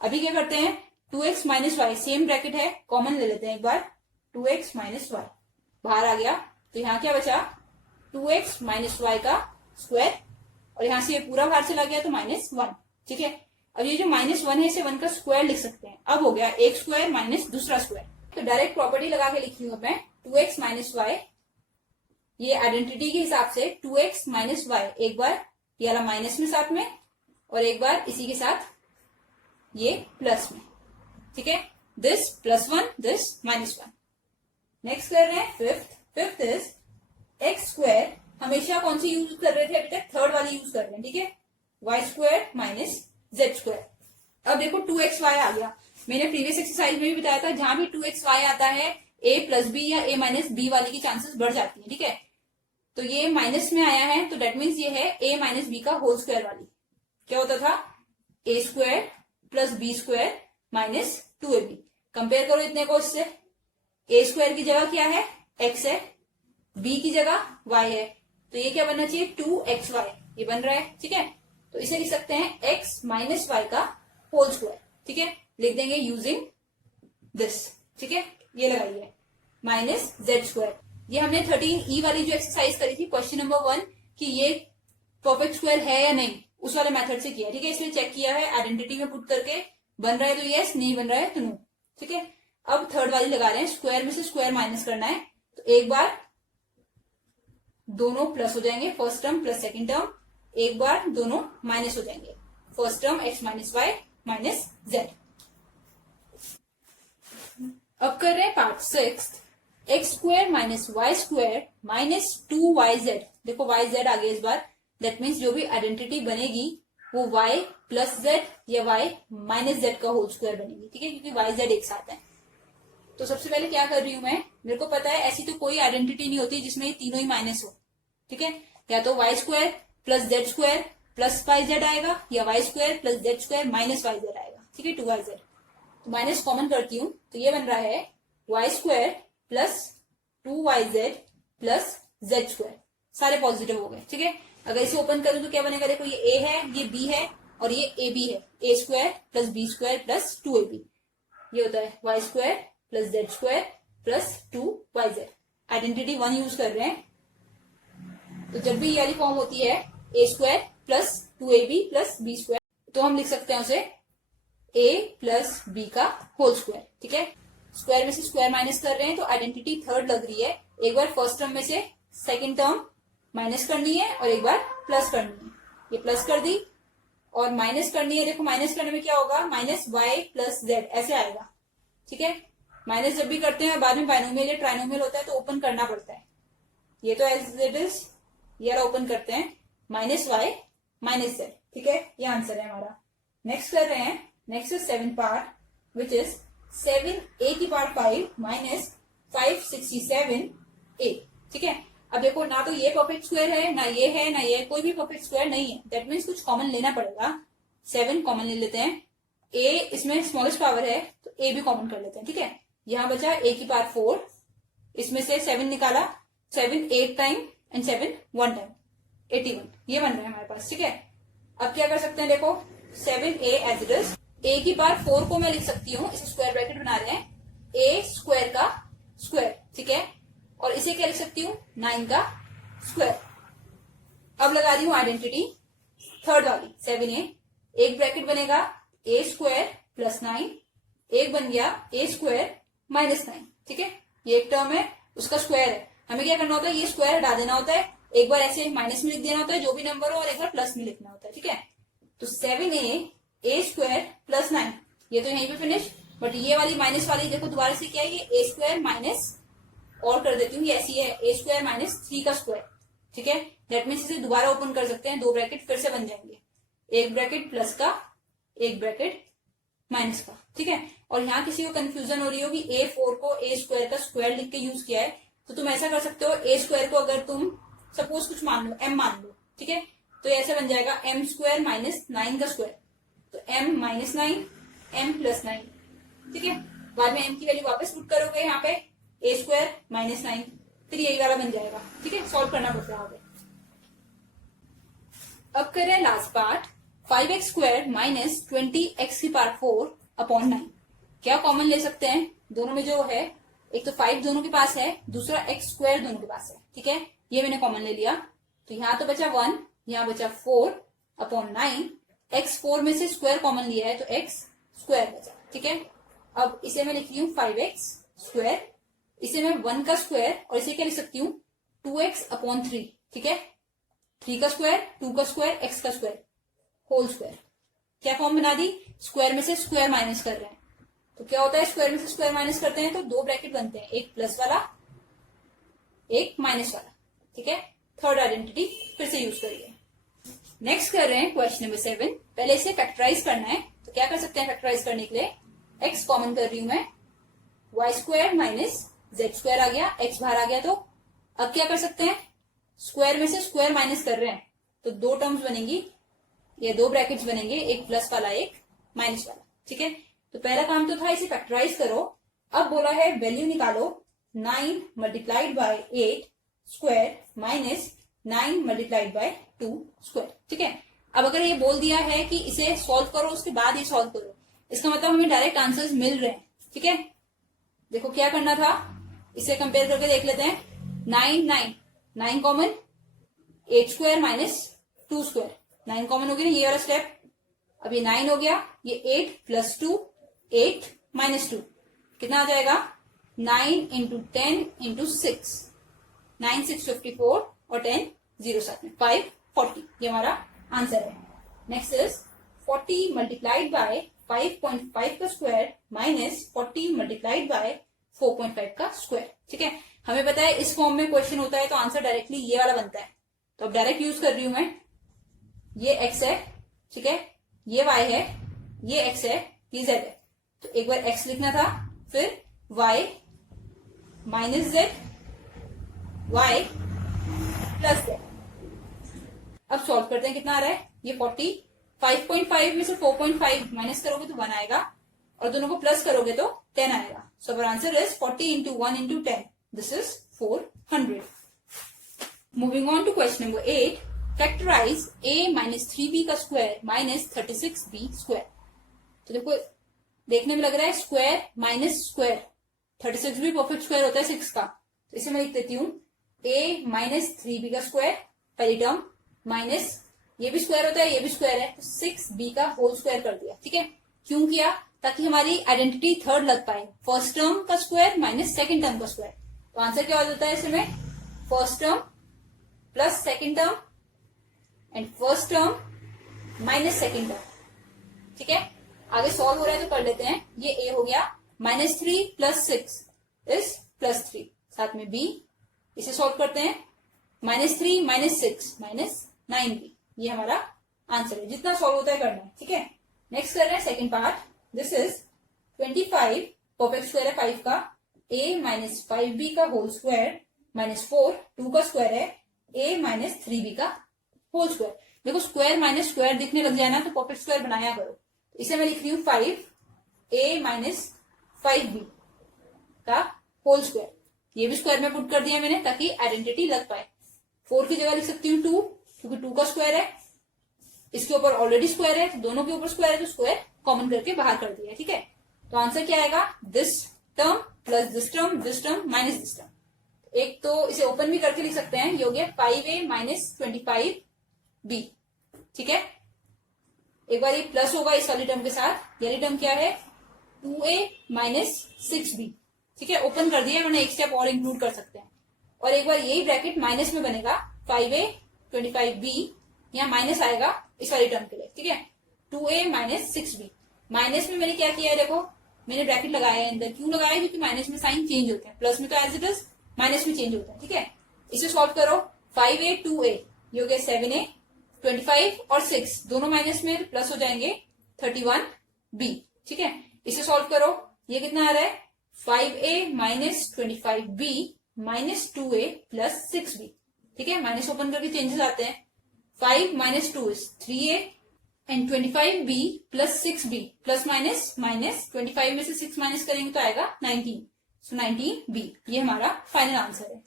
अभी क्या करते हैं, 2x - y सेम ब्रैकेट है, कॉमन ले लेते हैं एक बार। 2x - y बाहर आ गया, तो यहाँ क्या बचा, 2x - y का स्क्वायर, और यहां से ये पूरा बाहर चला गया तो -1। ठीक है, अब ये जो -1 है, इसे 1 का स्क्वायर लिख सकते हैं। अब हो गया एक स्क्वायर माइनस दूसरा स्क्वायर, तो डायरेक्ट प्रॉपर्टी लगा के लिखी हूं मैं, 2x - y, ये आइडेंटिटी के हिसाब से 2x - y एक बार ये वाला माइनस में साथ में, और एक बार इसी के साथ ये प्लस में। ठीक है, दिस +1 दिस -1। नेक्स्ट कर रहे हैं फिफ्थ इज x²। हमेशा कौन सी यूज कर रहे थे अभी तक, थर्ड वाली यूज कर रहे हैं। ठीक है, y² - z²। अब देखो 2xy आ गया, मैंने प्रीवियस एक्सरसाइज में भी बताया था, जहां भी 2xy आता है a + b या a - b वाली की चांसेस बढ़ जाती है। ठीक है, तो ये माइनस में आया है, तो डेट मीन्स ये है a - b का होल स्क्वायर वाली। क्या होता था, a² + b² -2ab। कंपेयर करो इतने को इससे, a² की जगह क्या है, x है, b की जगह y है, तो ये क्या बनना चाहिए, 2xy, ये बन रहा है। ठीक है, तो इसे लिख सकते हैं x - y का होल स्क्वायर। ठीक है, लिख देंगे यूजिंग दिस। ठीक है, ये लगाइए -z²। ये हमने 13E वाली जो एक्सरसाइज करी थी, क्वेश्चन नंबर 1, कि ये परफेक्ट स्क्वायर है या नहीं, उस वाले मेथड से किया। ठीक है, इसलिए चेक किया है, आइडेंटिटी में पुट करके बन रहा है तो यस, नहीं बन रहा है तो नो। ठीक है, अब थर्ड वाली लगा रहे हैं, स्क्वायर में से स्क्वायर माइनस करना है, तो एक बार दोनों प्लस हो जाएंगे, first term plus second term, एक बार दोनों माइनस हो जाएंगे, first term x - y -z। अब कर रहे हैं पार्ट 6, x² - y² -2yz। देखो yz आ गया इस बार, दैट मीन्स जो भी आइडेंटिटी बनेगी वो y + z या y - z का होल स्क्वायर बनेगी। ठीक है, क्योंकि yz एक साथ है। तो सबसे पहले क्या कर रही हूं मैं, मेरे को पता है ऐसी तो कोई आइडेंटिटी नहीं होती जिसमें ये तीनों ही माइनस हो। ठीक है, या तो y² + z² + 5z आएगा, या y² + z² -5z आएगा। ठीक है, 2yz, तो माइनस कॉमन करती हूँ, तो ये बन रहा है y² + 2yz + z²। सारे पॉजिटिव हो गए। ठीक है, अगर इसे ओपन करूं तो क्या बनेगा, देखो ये a है, ये b है, और ये ab है, a² + b² + 2ab। ये होता है y² + z² + 2yz। Identity 1 use कर रहे हैं, तो जब भी ये वाली फॉर्म होती है A square plus 2ab plus B square, तो हम लिख सकते हैं उसे a प्लस बी का होल स्क्वायर। ठीक है, स्क्वायर में से स्क्वायर माइनस कर रहे हैं तो आइडेंटिटी थर्ड लग रही है। एक बार फर्स्ट टर्म में से सेकंड टर्म माइनस करनी है और एक बार प्लस करनी है। ये प्लस कर दी और माइनस करनी है। देखो माइनस करने में क्या होगा, माइनस वाई प्लस जेड ऐसे आएगा। ठीक है, माइनस जब भी करते हैं बाद में बाइनोमियल या ट्राइनोमियल होता है तो ओपन करना पड़ता है। ये तो एज इट इज ये ओपन करते हैं, माइनस वाई माइनस जेड। ठीक है, ये आंसर है हमारा। नेक्स्ट कर रहे हैं, next is 7 part which is 7a की पावर 5 माइनस 567a। ठीक है, अब देखो ना तो ये परफेक्ट स्क्वायर है ना ये है ना ये, कोई भी परफेक्ट स्क्वायर नहीं है। दैट मीन्स कुछ कॉमन लेना पड़ेगा। 7 कॉमन ले लेते हैं, a इसमें स्मॉलेस्ट पावर है तो a भी कॉमन कर लेते हैं। ठीक है, यहां बचा a की पावर 4, इसमें से 7 निकाला, 7 8 टाइम एंड 7 1 टाइम 81, ये बन रहा है हमारे पास। ठीक है, अब क्या कर सकते हैं, देखो 7a as it is, a की पावर 4 को मैं लिख सकती हूँ, इसे स्क्वायर ब्रैकेट बना रहे हैं, a स्क्वायर का स्क्वायर। ठीक है, और इसे क्या लिख सकती हूँ, 9 का स्क्वायर। अब लगा रही हूँ आइडेंटिटी थर्ड वाली 7a, एक ब्रैकेट बनेगा a स्क्वायर प्लस 9, एक बन गया a स्क्वायर माइनस 9। ठीक है, ये एक टर्म है उसका स्क्वायर है। हमें क्या करना होता है, ये स्क्वायर हटा देना होता है, एक बार ऐसे माइनस में लिख देना होता है जो भी नंबर हो और एक बार प्लस में लिखना होता है। ठीक है, तो 7a स्क्वायर प्लस 9, ये तो यहीं पे फिनिश। बट ये वाली माइनस वाली देखो दोबारा से क्या है, ये a स्क्वायर माइनस और कर देती हूँ, ये ऐसी है a स्क्वायर माइनस 3 का स्क्वायर। ठीक है, दैट मीन्स इसे दोबारा ओपन कर सकते हैं, दो ब्रैकेट फिर से बन जाएंगे, एक ब्रैकेट प्लस का एक ब्रैकेट माइनस का। ठीक है, और यहाँ किसी को कंफ्यूजन हो रही हो कि a4 को a स्क्वायर का स्क्वायर लिख के यूज किया है, तो तुम ऐसा कर सकते हो, a स्क्वायर को अगर तुम सपोज कुछ मान लो m मान लो। ठीक है, तो ऐसे बन जाएगा m स्क्वायर माइनस 9 का स्क्वायर, तो m माइनस 9 m प्लस 9। ठीक है, बाद में m की वैल्यू वापस पुट करोगे यहाँ पे a स्क्वायर माइनस 9, फिर यही वाला बन जाएगा। ठीक है, सॉल्व करना पड़ता है। अब करें last part, 5x square minus 20x की पावर 4 अपॉन 9। क्या कॉमन ले सकते हैं, दोनों में जो है, एक तो 5 दोनों के पास है, दूसरा x स्क्वायर दोनों के पास है। ठीक है, ये मैंने कॉमन ले लिया, तो यहाँ तो बचा 1, यहाँ बचा 4 अपॉन 9, x 4 में से स्क्वायर कॉमन लिया है तो x स्क्वायर बचा। ठीक है, अब इसे मैं लिख रही हूँ 5x स्क्वायर, इसे मैं 1 का स्क्वायर और इसे क्या लिख सकती हूँ 2x अपॉन 3। ठीक है, 3 का स्क्वायर 2 का स्क्वायर x का स्क्वायर होल स्क्वायर। क्या फॉर्म बना दी, स्क्वायर में से स्क्वायर माइनस कर रहे हैं तो क्या होता है, स्क्वायर में से स्क्वायर माइनस करते हैं तो दो ब्रैकेट बनते हैं, एक प्लस वाला एक माइनस वाला। ठीक है, थर्ड आइडेंटिटी फिर से यूज करिए। नेक्स्ट कर रहे हैं क्वेश्चन नंबर 7। पहले इसे फैक्टराइज करना है, तो क्या कर सकते हैं फैक्टराइज करने के लिए, x कॉमन कर रही हूं मैं, y square minus Z square आ गया, x बाहर आ गया। तो अब क्या कर सकते हैं, स्क्वायर में से स्क्वायर माइनस कर रहे हैं तो दो टर्म्स बनेंगी, ये दो ब्रैकेट्स बनेंगे, एक प्लस वाला एक माइनस वाला। ठीक है, तो पहला काम तो था इसे फैक्टराइज करो। अब बोला है वैल्यू निकालो, 9 multiplied by 8 square minus 9 multiplied by 2 square. ठीक है, अब अगर ये बोल दिया है कि इसे सॉल्व करो उसके बाद ये सॉल्व करो, इसका मतलब हमें डायरेक्ट आंसर्स मिल रहे हैं। ठीक है, देखो क्या करना था, इसे कंपेयर करके देख लेते हैं। 9 common, 8 square minus 2 square, 9 common हो गया ये वाला स्टेप। अब ये 9 हो गया, ये 8 प्लस 2 8 माइनस 2 कितना आ जाएगा, 9 इंटू 10 इंटू 6, 9 6 54 और 10 0 साथ में 5 40, ये हमारा आंसर है। नेक्स्ट इज 40 मल्टीप्लाइड बाय 5.5 का स्क्वायर माइनस 40 मल्टीप्लाइड बाय 4.5 का स्क्वायर। ठीक है, हमें पता है इस फॉर्म में क्वेश्चन होता है तो आंसर डायरेक्टली ये वाला बनता है, तो अब डायरेक्ट यूज कर रही हूं मैं। ये x है, ठीक है, ये y है, ये x है, ये z है, तो एक बार x लिखना था, फिर y minus z, y plus z। अब सॉल्व करते हैं, कितना आ रहा है, ये 40, 5.5 में से 4.5 माइनस करोगे तो 1 आएगा और दोनों को प्लस करोगे तो 10 आएगा। So our answer is 40 into 1 into 10, this is 400। Moving on to question number 8, factorise a minus 3b का स्क्वायर माइनस 36b स्क्वायर। तो देखो देखने में लग रहा है स्क्वायर माइनस स्क्वायर, 36 भी परफेक्ट स्क्वायर होता है 6 का, तो इसे मैं लिख देती हूँ a माइनस 3b का स्क्वायर पहली टर्म माइनस ये भी स्क्वायर होता है, ये भी स्क्वायर है, तो 6b का होल स्क्वायर कर दिया। ठीक है, क्यों किया? ताकि हमारी आइडेंटिटी थर्ड लग पाए, फर्स्ट टर्म का स्क्वायर माइनस सेकेंड टर्म का स्क्वायर। तो आंसर क्या हो जाता है इसमें? First term plus second term and first term minus second term. ठीक है, आगे सॉल्व हो रहा है तो कर लेते हैं। ये a हो गया -3 प्लस 6 इज +3, साथ में b, इसे सॉल्व करते हैं। -3 -6 -9b, ये हमारा आंसर है। जितना सॉल्व होता है करना है। ठीक है, नेक्स्ट कर रहे हैं second part. This is 25 perfect square है 5 का, a माइनस 5b का होल स्क्वायर -4, 2 का स्क्वायर है a माइनस 3b का होल स्क्वायर। देखो स्क्वायर माइनस स्क्वायर दिखने लग जाए ना तो परफेक्ट स्क्वायर बनाया करो। इसे मैं लिख रही हूँ 5a माइनस 5b का होल स्क्वायर। ये भी स्क्वायर में पुट कर दिया मैंने ताकि आइडेंटिटी लग पाए। 4 की जगह लिख सकती हूँ 2, क्योंकि 2 का स्क्वायर है, इसके ऊपर ऑलरेडी स्क्वायर है, तो दोनों के ऊपर स्क्वायर है, तो स्क्वायर कॉमन करके बाहर कर दिया। ठीक है, तो आंसर क्या आएगा? This term plus this term minus this term. एक तो इसे ओपन भी करके लिख सकते हैं, ये हो गया 5a माइनस 25b। ठीक है, एक बार ये प्लस होगा इस वाली टर्म के साथ, ये वाली टर्म क्या है? 2a minus 6b। ठीक है, ओपन कर दिया मैंने, एक स्टेप और इंक्लूड कर सकते हैं। और एक बार यही ब्रैकेट माइनस में बनेगा, 5a 25b, यहाँ माइनस आएगा इस वाली टर्म के लिए। ठीक है, 2a माइनस 6b। माइनस में मैंने क्या किया है? देखो मैंने ब्रैकेट लगाया है अंदर। क्यों लगाया? क्योंकि माइनस में साइन चेंज होते हैं, प्लस में तो एज इट इज, माइनस में चेंज होता है। ठीक है, इसे सॉल्व करो। 5a 2a, ये हो गया 7a, 25 और 6 दोनों माइनस में, प्लस हो जाएंगे 31b। ठीक है, इसे सॉल्व करो। ये कितना आ रहा है? 5a minus 25b minus 2a plus 6b। ठीक है, माइनस ओपन करके चेंजेस आते हैं। 5 minus 2 is 3a and 25b plus 6b, plus minus minus, 25 में से 6 माइनस करेंगे तो आएगा 19, सो 19b। ये हमारा फाइनल आंसर है।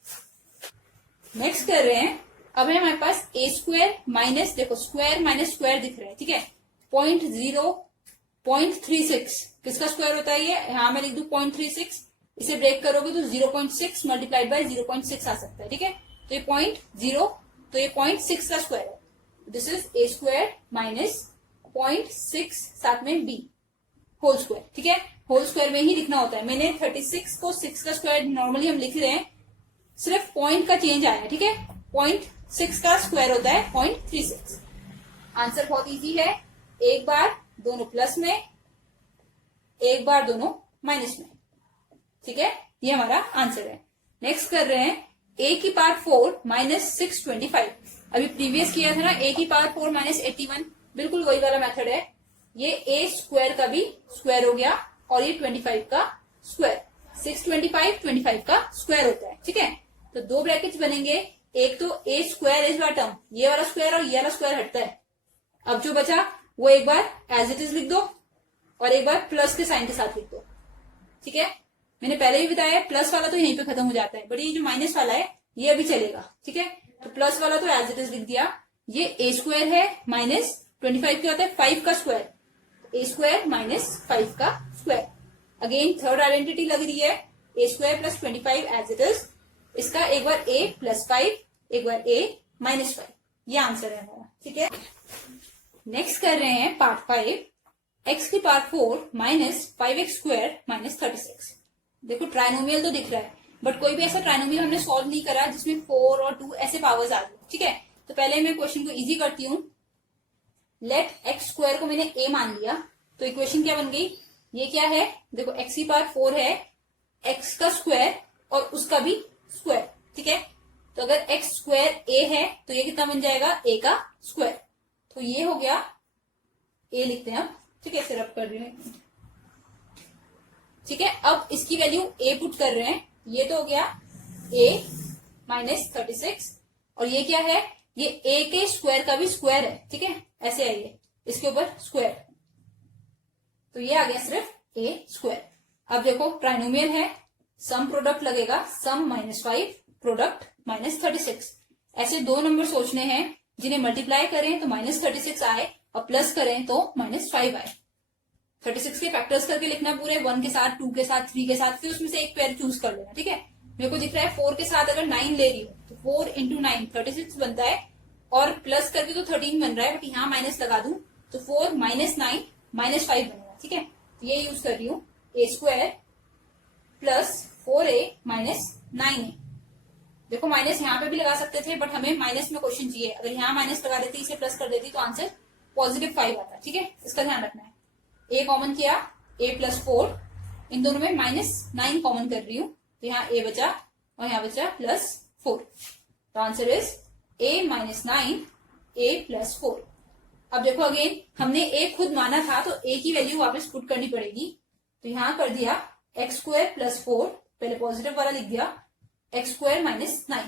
नेक्स्ट कर रहे हैं, अब है हमारे पास a स्क्वायर माइनस, देखो स्क्वायर माइनस स्क्वायर दिख रहा है। ठीक है, 0.36 किसका स्क्वायर होता है? ये यहाँ मैं लिख दूं 0.36, इसे ब्रेक करोगे तो 0.6 मल्टीप्लाइड बाय 0.6 आ सकता है। ठीक है, तो ये 0.0, तो ये 0.6 का स्क्वायर है। दिस इज a स्क्वायर माइनस 0.6 साथ में b होल स्क्वायर। ठीक है, होल स्क्वायर में ही लिखना होता है। मैंने 36 को 6 का स्क्वायर नॉर्मली हम लिख रहे हैं, सिर्फ पॉइंट का चेंज आया है। ठीक है, 0.6 का स्क्वायर होता है 0.36। आंसर बहुत इजी है, एक बार दोनों प्लस में, एक बार दोनों माइनस में। ठीक है, ये हमारा आंसर है। नेक्स्ट कर रहे हैं a की पावर 4 माइनस 625। अभी प्रीवियस किया था ना, a की पावर 4 माइनस 81, बिल्कुल वही वाला मेथड है। ये a स्क्वायर का भी स्क्वायर हो गया और ये 25 का स्क्वायर, 625 का स्क्वायर होता है। ठीक है, तो दो ब्रैकेट्स बनेंगे, एक तो a स्क्वायर इज वाला टर्म, ये वाला स्क्वायर और ये वाला स्क्वायर हटता है। अब जो बचा वो एक बार एज इट इज लिख दो और एक बार प्लस के साइन के साथ लिख दो। ठीक है, मैंने पहले भी बताया प्लस वाला तो यहीं पे खत्म हो जाता है, बट ये जो माइनस वाला है ये अभी चलेगा। ठीक है, तो प्लस वाला तो एज इट इज लिख दिया। ये a स्क्वायर है माइनस 25 क्या होता है? 5 का स्क्वायर, a स्क्वायर माइनस 5 का स्क्वायर। अगेन थर्ड आइडेंटिटी लग रही है, a square plus 25 as it is. इसका एक बार a प्लस 5, एक बार a माइनस 5, ये आंसर है हमारा। ठीक है, नेक्स्ट कर रहे हैं पार्ट 5, x की power 4 minus 5x square minus 36। देखो ट्राइनोमियल तो दिख रहा है, बट कोई भी ऐसा ट्राइनोमियल हमने सॉल्व नहीं करा जिसमें 4 और 2 ऐसे पावर्स आ गए। ठीक है, तो पहले मैं क्वेश्चन को इजी करती हूँ। लेट x स्क्वायर को मैंने a मान लिया, तो इक्वेशन क्या बन गई? ये क्या है? देखो x की पावर 4 है, x का स्क्वायर और उसका भी स्क्वायर। ठीक है, तो अगर x स्क्वायर a है तो ये कितना बन जाएगा? a का स्क्वायर। तो ये हो गया, a लिखते हैं अब। ठीक है, सिर्फ कर रही हूँ। ठीक है, अब इसकी वैल्यू a पुट कर रहे हैं, ये तो हो गया a माइनस 36 और ये क्या है? ये a के स्क्वायर का भी स्क्वायर है। ठीक है, ऐसे है ये, इसके ऊपर स्क्वायर, तो ये आ गया सिर्फ a स्क्वायर। अब देखो ट्राइनोमियल है, सम प्रोडक्ट लगेगा, सम -5 प्रोडक्ट -36। ऐसे दो नंबर सोचने हैं जिन्हें मल्टीप्लाई करें तो -36 आए और प्लस करें तो -5 आए। 36 के फैक्टर्स करके लिखना पूरे, 1 के साथ, 2 के साथ, 3 के साथ, फिर उसमें से एक पेयर चूज कर लेना। ठीक है, मेरे को दिख रहा है 4 के साथ अगर 9 ले रही हूँ तो 4 इंटू 9 36 बनता है, और प्लस करके तो 13 बन रहा है, बट यहाँ माइनस लगा दूं तो 4 माइनस 9 माइनस 5 बनेगा। ठीक है, तो ये यूज कर रही हूँ ए square plus 4a minus 9a। देखो माइनस यहाँ पे भी लगा सकते थे, बट हमें माइनस में क्वेश्चन चाहिए। अगर यहाँ माइनस लगा देती, इसे प्लस कर देती तो आंसर पॉजिटिव 5 आता। ठीक है, इसका ध्यान रखना है। ए कॉमन किया, a प्लस 4, इन दोनों में माइनस 9 कॉमन कर रही हूँ, तो यहाँ a बचा और यहाँ बचा प्लस 4। तो answer is a minus 9 a plus 4। अब देखो अगेन हमने a खुद माना था, तो a की वैल्यू वापस पुट करनी पड़ेगी। तो यहाँ कर दिया एक्स स्क्वायर प्लस 4, पहले पॉजिटिव वाला लिख दिया, एक्स स्क्वायर माइनस 9।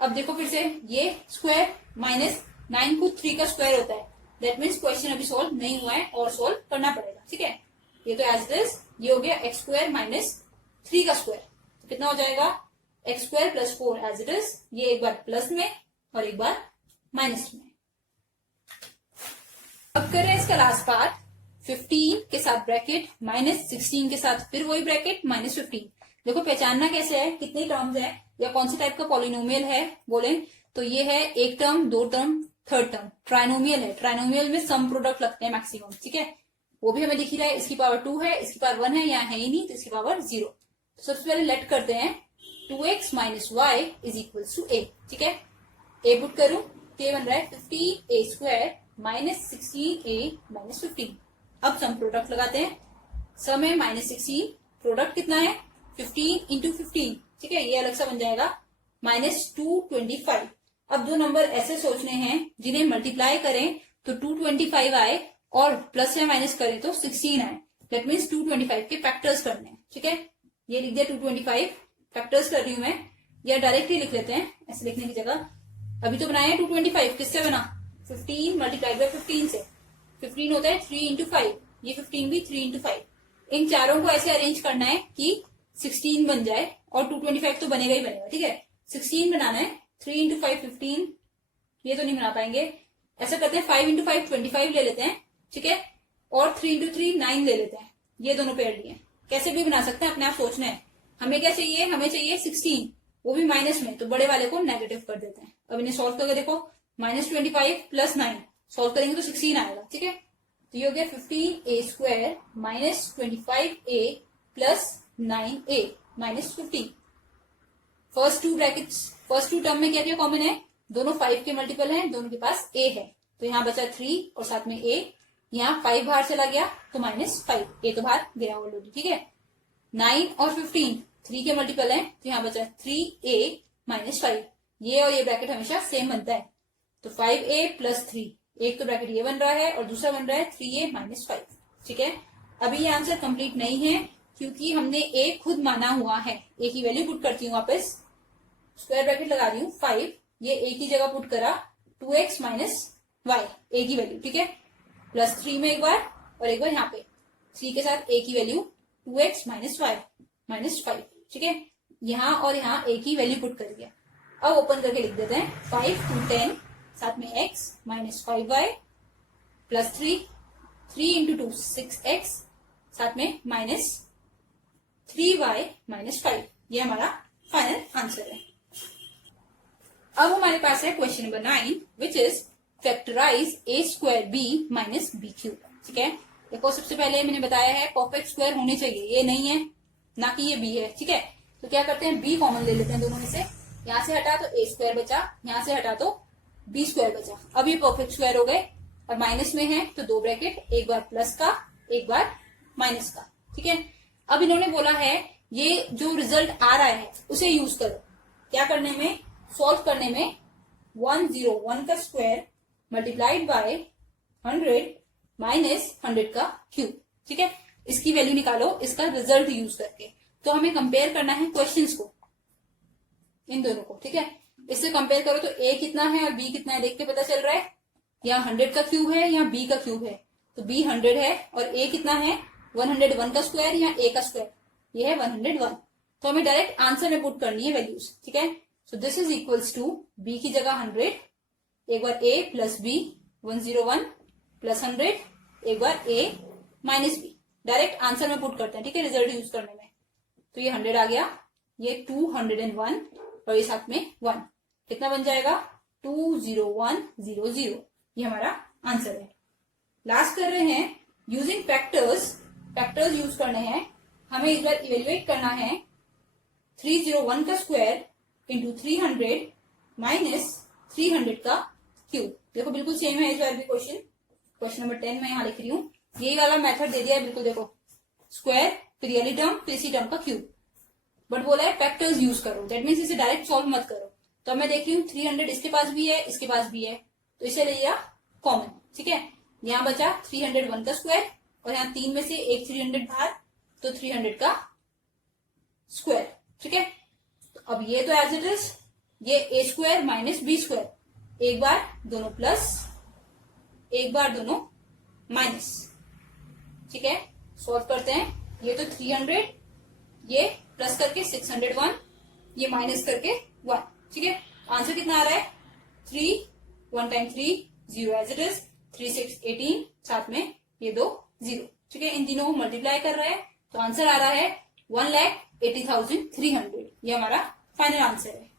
अब देखो फिर से, ये स्क्वायर माइनस 9 को 3 का स्क्वायर होता है, दैट मीन्स क्वेश्चन अभी सॉल्व नहीं हुआ है और सॉल्व करना पड़ेगा। ठीक है, ये तो एज इट इज, ये हो गया एक्स स्क्वायर माइनस 3 का स्क्वायर, तो कितना हो जाएगा X square plus 4 as it is, ये एक बार प्लस में और एक बार माइनस में। अब कर रहे हैं इसका लास्ट पार्ट, 15 के साथ ब्रैकेट माइनस 16 के साथ फिर वही ब्रैकेट माइनस 15। देखो पहचानना कैसे है, कितनी टर्म्स है या कौन से टाइप का पॉलिनोमियल है बोले तो ये है एक टर्म, दो टर्म, थर्ड टर्म। ट्राइनोमियल है, ट्राइनोमियल में सम प्रोडक्ट लगते हैं मैक्सिमम। ठीक है, वो भी हमें दिख ही रहा है, इसकी पावर 2 है, इसकी पावर 1 है, यहाँ है ही नहीं, तो इसकी पावर 0। तो सबसे पहले लेट करते हैं 2x minus Y is equal to a। ठीक है, a पुट करूं तो ये बन रहा है 15a square minus 16a minus 15। अब सम प्रोडक्ट लगाते हैं, सम है माइनस 16, प्रोडक्ट कितना है 15 इंटू 15। ठीक है, ये अलग सा बन जाएगा माइनस 225। अब दो नंबर ऐसे सोचने हैं जिन्हें मल्टीप्लाई करें तो 225 आए और प्लस या माइनस करें तो 16 आए, दैट मीन्स 225 के फैक्टर्स करने हैं। ठीक है, ये लिख दिया 225, फैक्टर्स कर रही हूं मैं, या डायरेक्टली लिख लेते हैं ऐसे लिखने की जगह। अभी तो बनाया 225, किससे बना 15 मल्टीप्लाइड बाय 15 से। 15 होता है 3 इंटू 5, ये 15 भी 3 इंटू 5। इन चारों को ऐसे अरेंज करना है कि 16 बन जाए, और 225 तो बनेगा ही बनेगा। ठीक है, 16 बनाना है, 3 इंटू 5 15, ये तो नहीं बना पाएंगे। ऐसा करते हैं 5 इंटू 5 25 ले लेते हैं। ठीक है, और 3 इंटू 3 9 ले लेते हैं, ये दोनों पेयर लिए। कैसे भी बना सकते हैं, अपने आप सोचना है। हमें क्या चाहिए, हमें चाहिए 16, वो भी माइनस में, तो बड़े वाले को नेगेटिव कर देते हैं। अब इन्हें सॉल्व करके देखो, माइनस 25 प्लस 9 सॉल्व करेंगे तो 16 आएगा। ठीक है, तो ये हो गया 15a square minus 25a plus 9a minus 15। First two brackets, first two term में क्या क्या कॉमन है, दोनों 5 के मल्टीपल हैं, दोनों के पास a है, तो यहाँ बचा 3 और साथ में a। यहाँ 5 बाहर चला गया तो माइनस 5, a तो बाहर गया ऑलरेडी। ठीक है, 9 और 15 3 के मल्टीपल हैं, तो यहाँ बचा 3a माइनस 5। ये और ये ब्रैकेट हमेशा सेम बनता है, तो 5a प्लस 3, एक तो ब्रैकेट ये बन रहा है और दूसरा बन रहा है 3a माइनस 5। ठीक है, अभी ये आंसर कंप्लीट नहीं है क्योंकि हमने a खुद माना हुआ है। a की वैल्यू पुट करती हूँ वापस, स्क्वायर ब्रैकेट लगा रही हूँ 5, ये a की जगह पुट करा 2x माइनस वाई, a की वैल्यू। ठीक है, प्लस 3 में एक बार और एक बार यहाँ पे 3 के साथ a की value 2x minus y minus 5। ठीक है, यहाँ और यहाँ a की वैल्यू पुट कर दिया। अब ओपन करके लिख देते हैं 5 to 10, साथ में x minus 5y plus 3, 3 into 2 6x, साथ में माइनस 3y माइनस 5। ये हमारा फाइनल आंसर है। अब हमारे पास है question number 9 which is factorize a square b minus B cube. ठीक है, देखो सबसे पहले मैंने बताया है परफेक्ट स्क्वायर होने चाहिए, ये नहीं है, ना कि ये b है। ठीक है, तो क्या करते हैं b कॉमन ले लेते हैं दोनों में से, यहाँ से हटा तो a स्क्वायर बचा, यहाँ से हटा तो b स्क्वायर बचा। अब ये परफेक्ट स्क्वायर हो गए और माइनस में है तो दो ब्रैकेट, एक बार प्लस का एक बार माइनस का। ठीक है, अब इन्होंने बोला है ये जो रिजल्ट आ रहा है उसे यूज करो, क्या करने में, सॉल्व करने में। 101 का स्क्वायर मल्टीप्लाइड बाय 100 माइनस 100 का क्यूब। ठीक है, इसकी वैल्यू निकालो इसका रिजल्ट यूज करके। तो हमें कंपेयर करना है क्वेश्चंस को, इन दोनों को। ठीक है, इससे कंपेयर करो तो a कितना है और b कितना है देख के पता चल रहा है। यहाँ 100 का क्यूब है, यहाँ b का क्यूब है, तो b 100 है और a कितना है 101 का स्क्वायर, यहाँ a का स्क्वायर, ये है 101। तो हमें डायरेक्ट आंसर में पुट करनी है वैल्यूज। ठीक है, so this is equals to b की जगह 100, एक बार a प्लस b 101 प्लस 100, एक बार a minus b, direct answer में पुट करते हैं। ठीक है, रिजल्ट यूज करने में, तो ये 100 आ गया, ये 201 और ये साथ में 1, कितना बन जाएगा 20100, ये हमारा आंसर है। लास्ट कर रहे हैं यूजिंग फैक्टर्स। फैक्टर्स यूज करने हैं, हमें इस बार इवेल्युएट करना है 301 का स्क्वायर इंटू 300 माइनस 300 का क्यूब। देखो बिल्कुल सेम है इस बार भी क्वेश्चन। क्वेश्चन नंबर 10 मैं यहाँ लिख रही हूँ, यही वाला मेथड दे दिया है बिल्कुल। देखो स्क्वायर फिर ये टर्म फिर इसी टर्म का क्यूब, बट बोला है फैक्टर्स यूज करो, दैट मीन्स इसे डायरेक्ट सॉल्व मत करो। तो मैं देख रही हूँ 300 इसके पास भी है, इसके पास भी है, तो इसे ले लिया कॉमन। ठीक है, यहाँ बचा 301 का स्क्वायर और यहाँ 3 में से एक 300 बाहर, तो 300 का स्क्वायर। ठीक है, तो अब ये तो एज इट इज, ये ए स्क्वायर माइनस बी स्क्वायर, एक बार दोनों प्लस, एक बार दोनों माइनस। ठीक है, सॉल्व करते हैं। ये तो 300, ये प्लस करके 601, ये माइनस करके 1। ठीक है, आंसर कितना आ रहा है 3, 1 टाइम 3 0 एज इट इज, 3 6 18, साथ में ये 2 0। ठीक है, इन तीनों को मल्टीप्लाई कर रहे हैं तो आंसर आ रहा है 1,80,300। ये हमारा फाइनल आंसर है।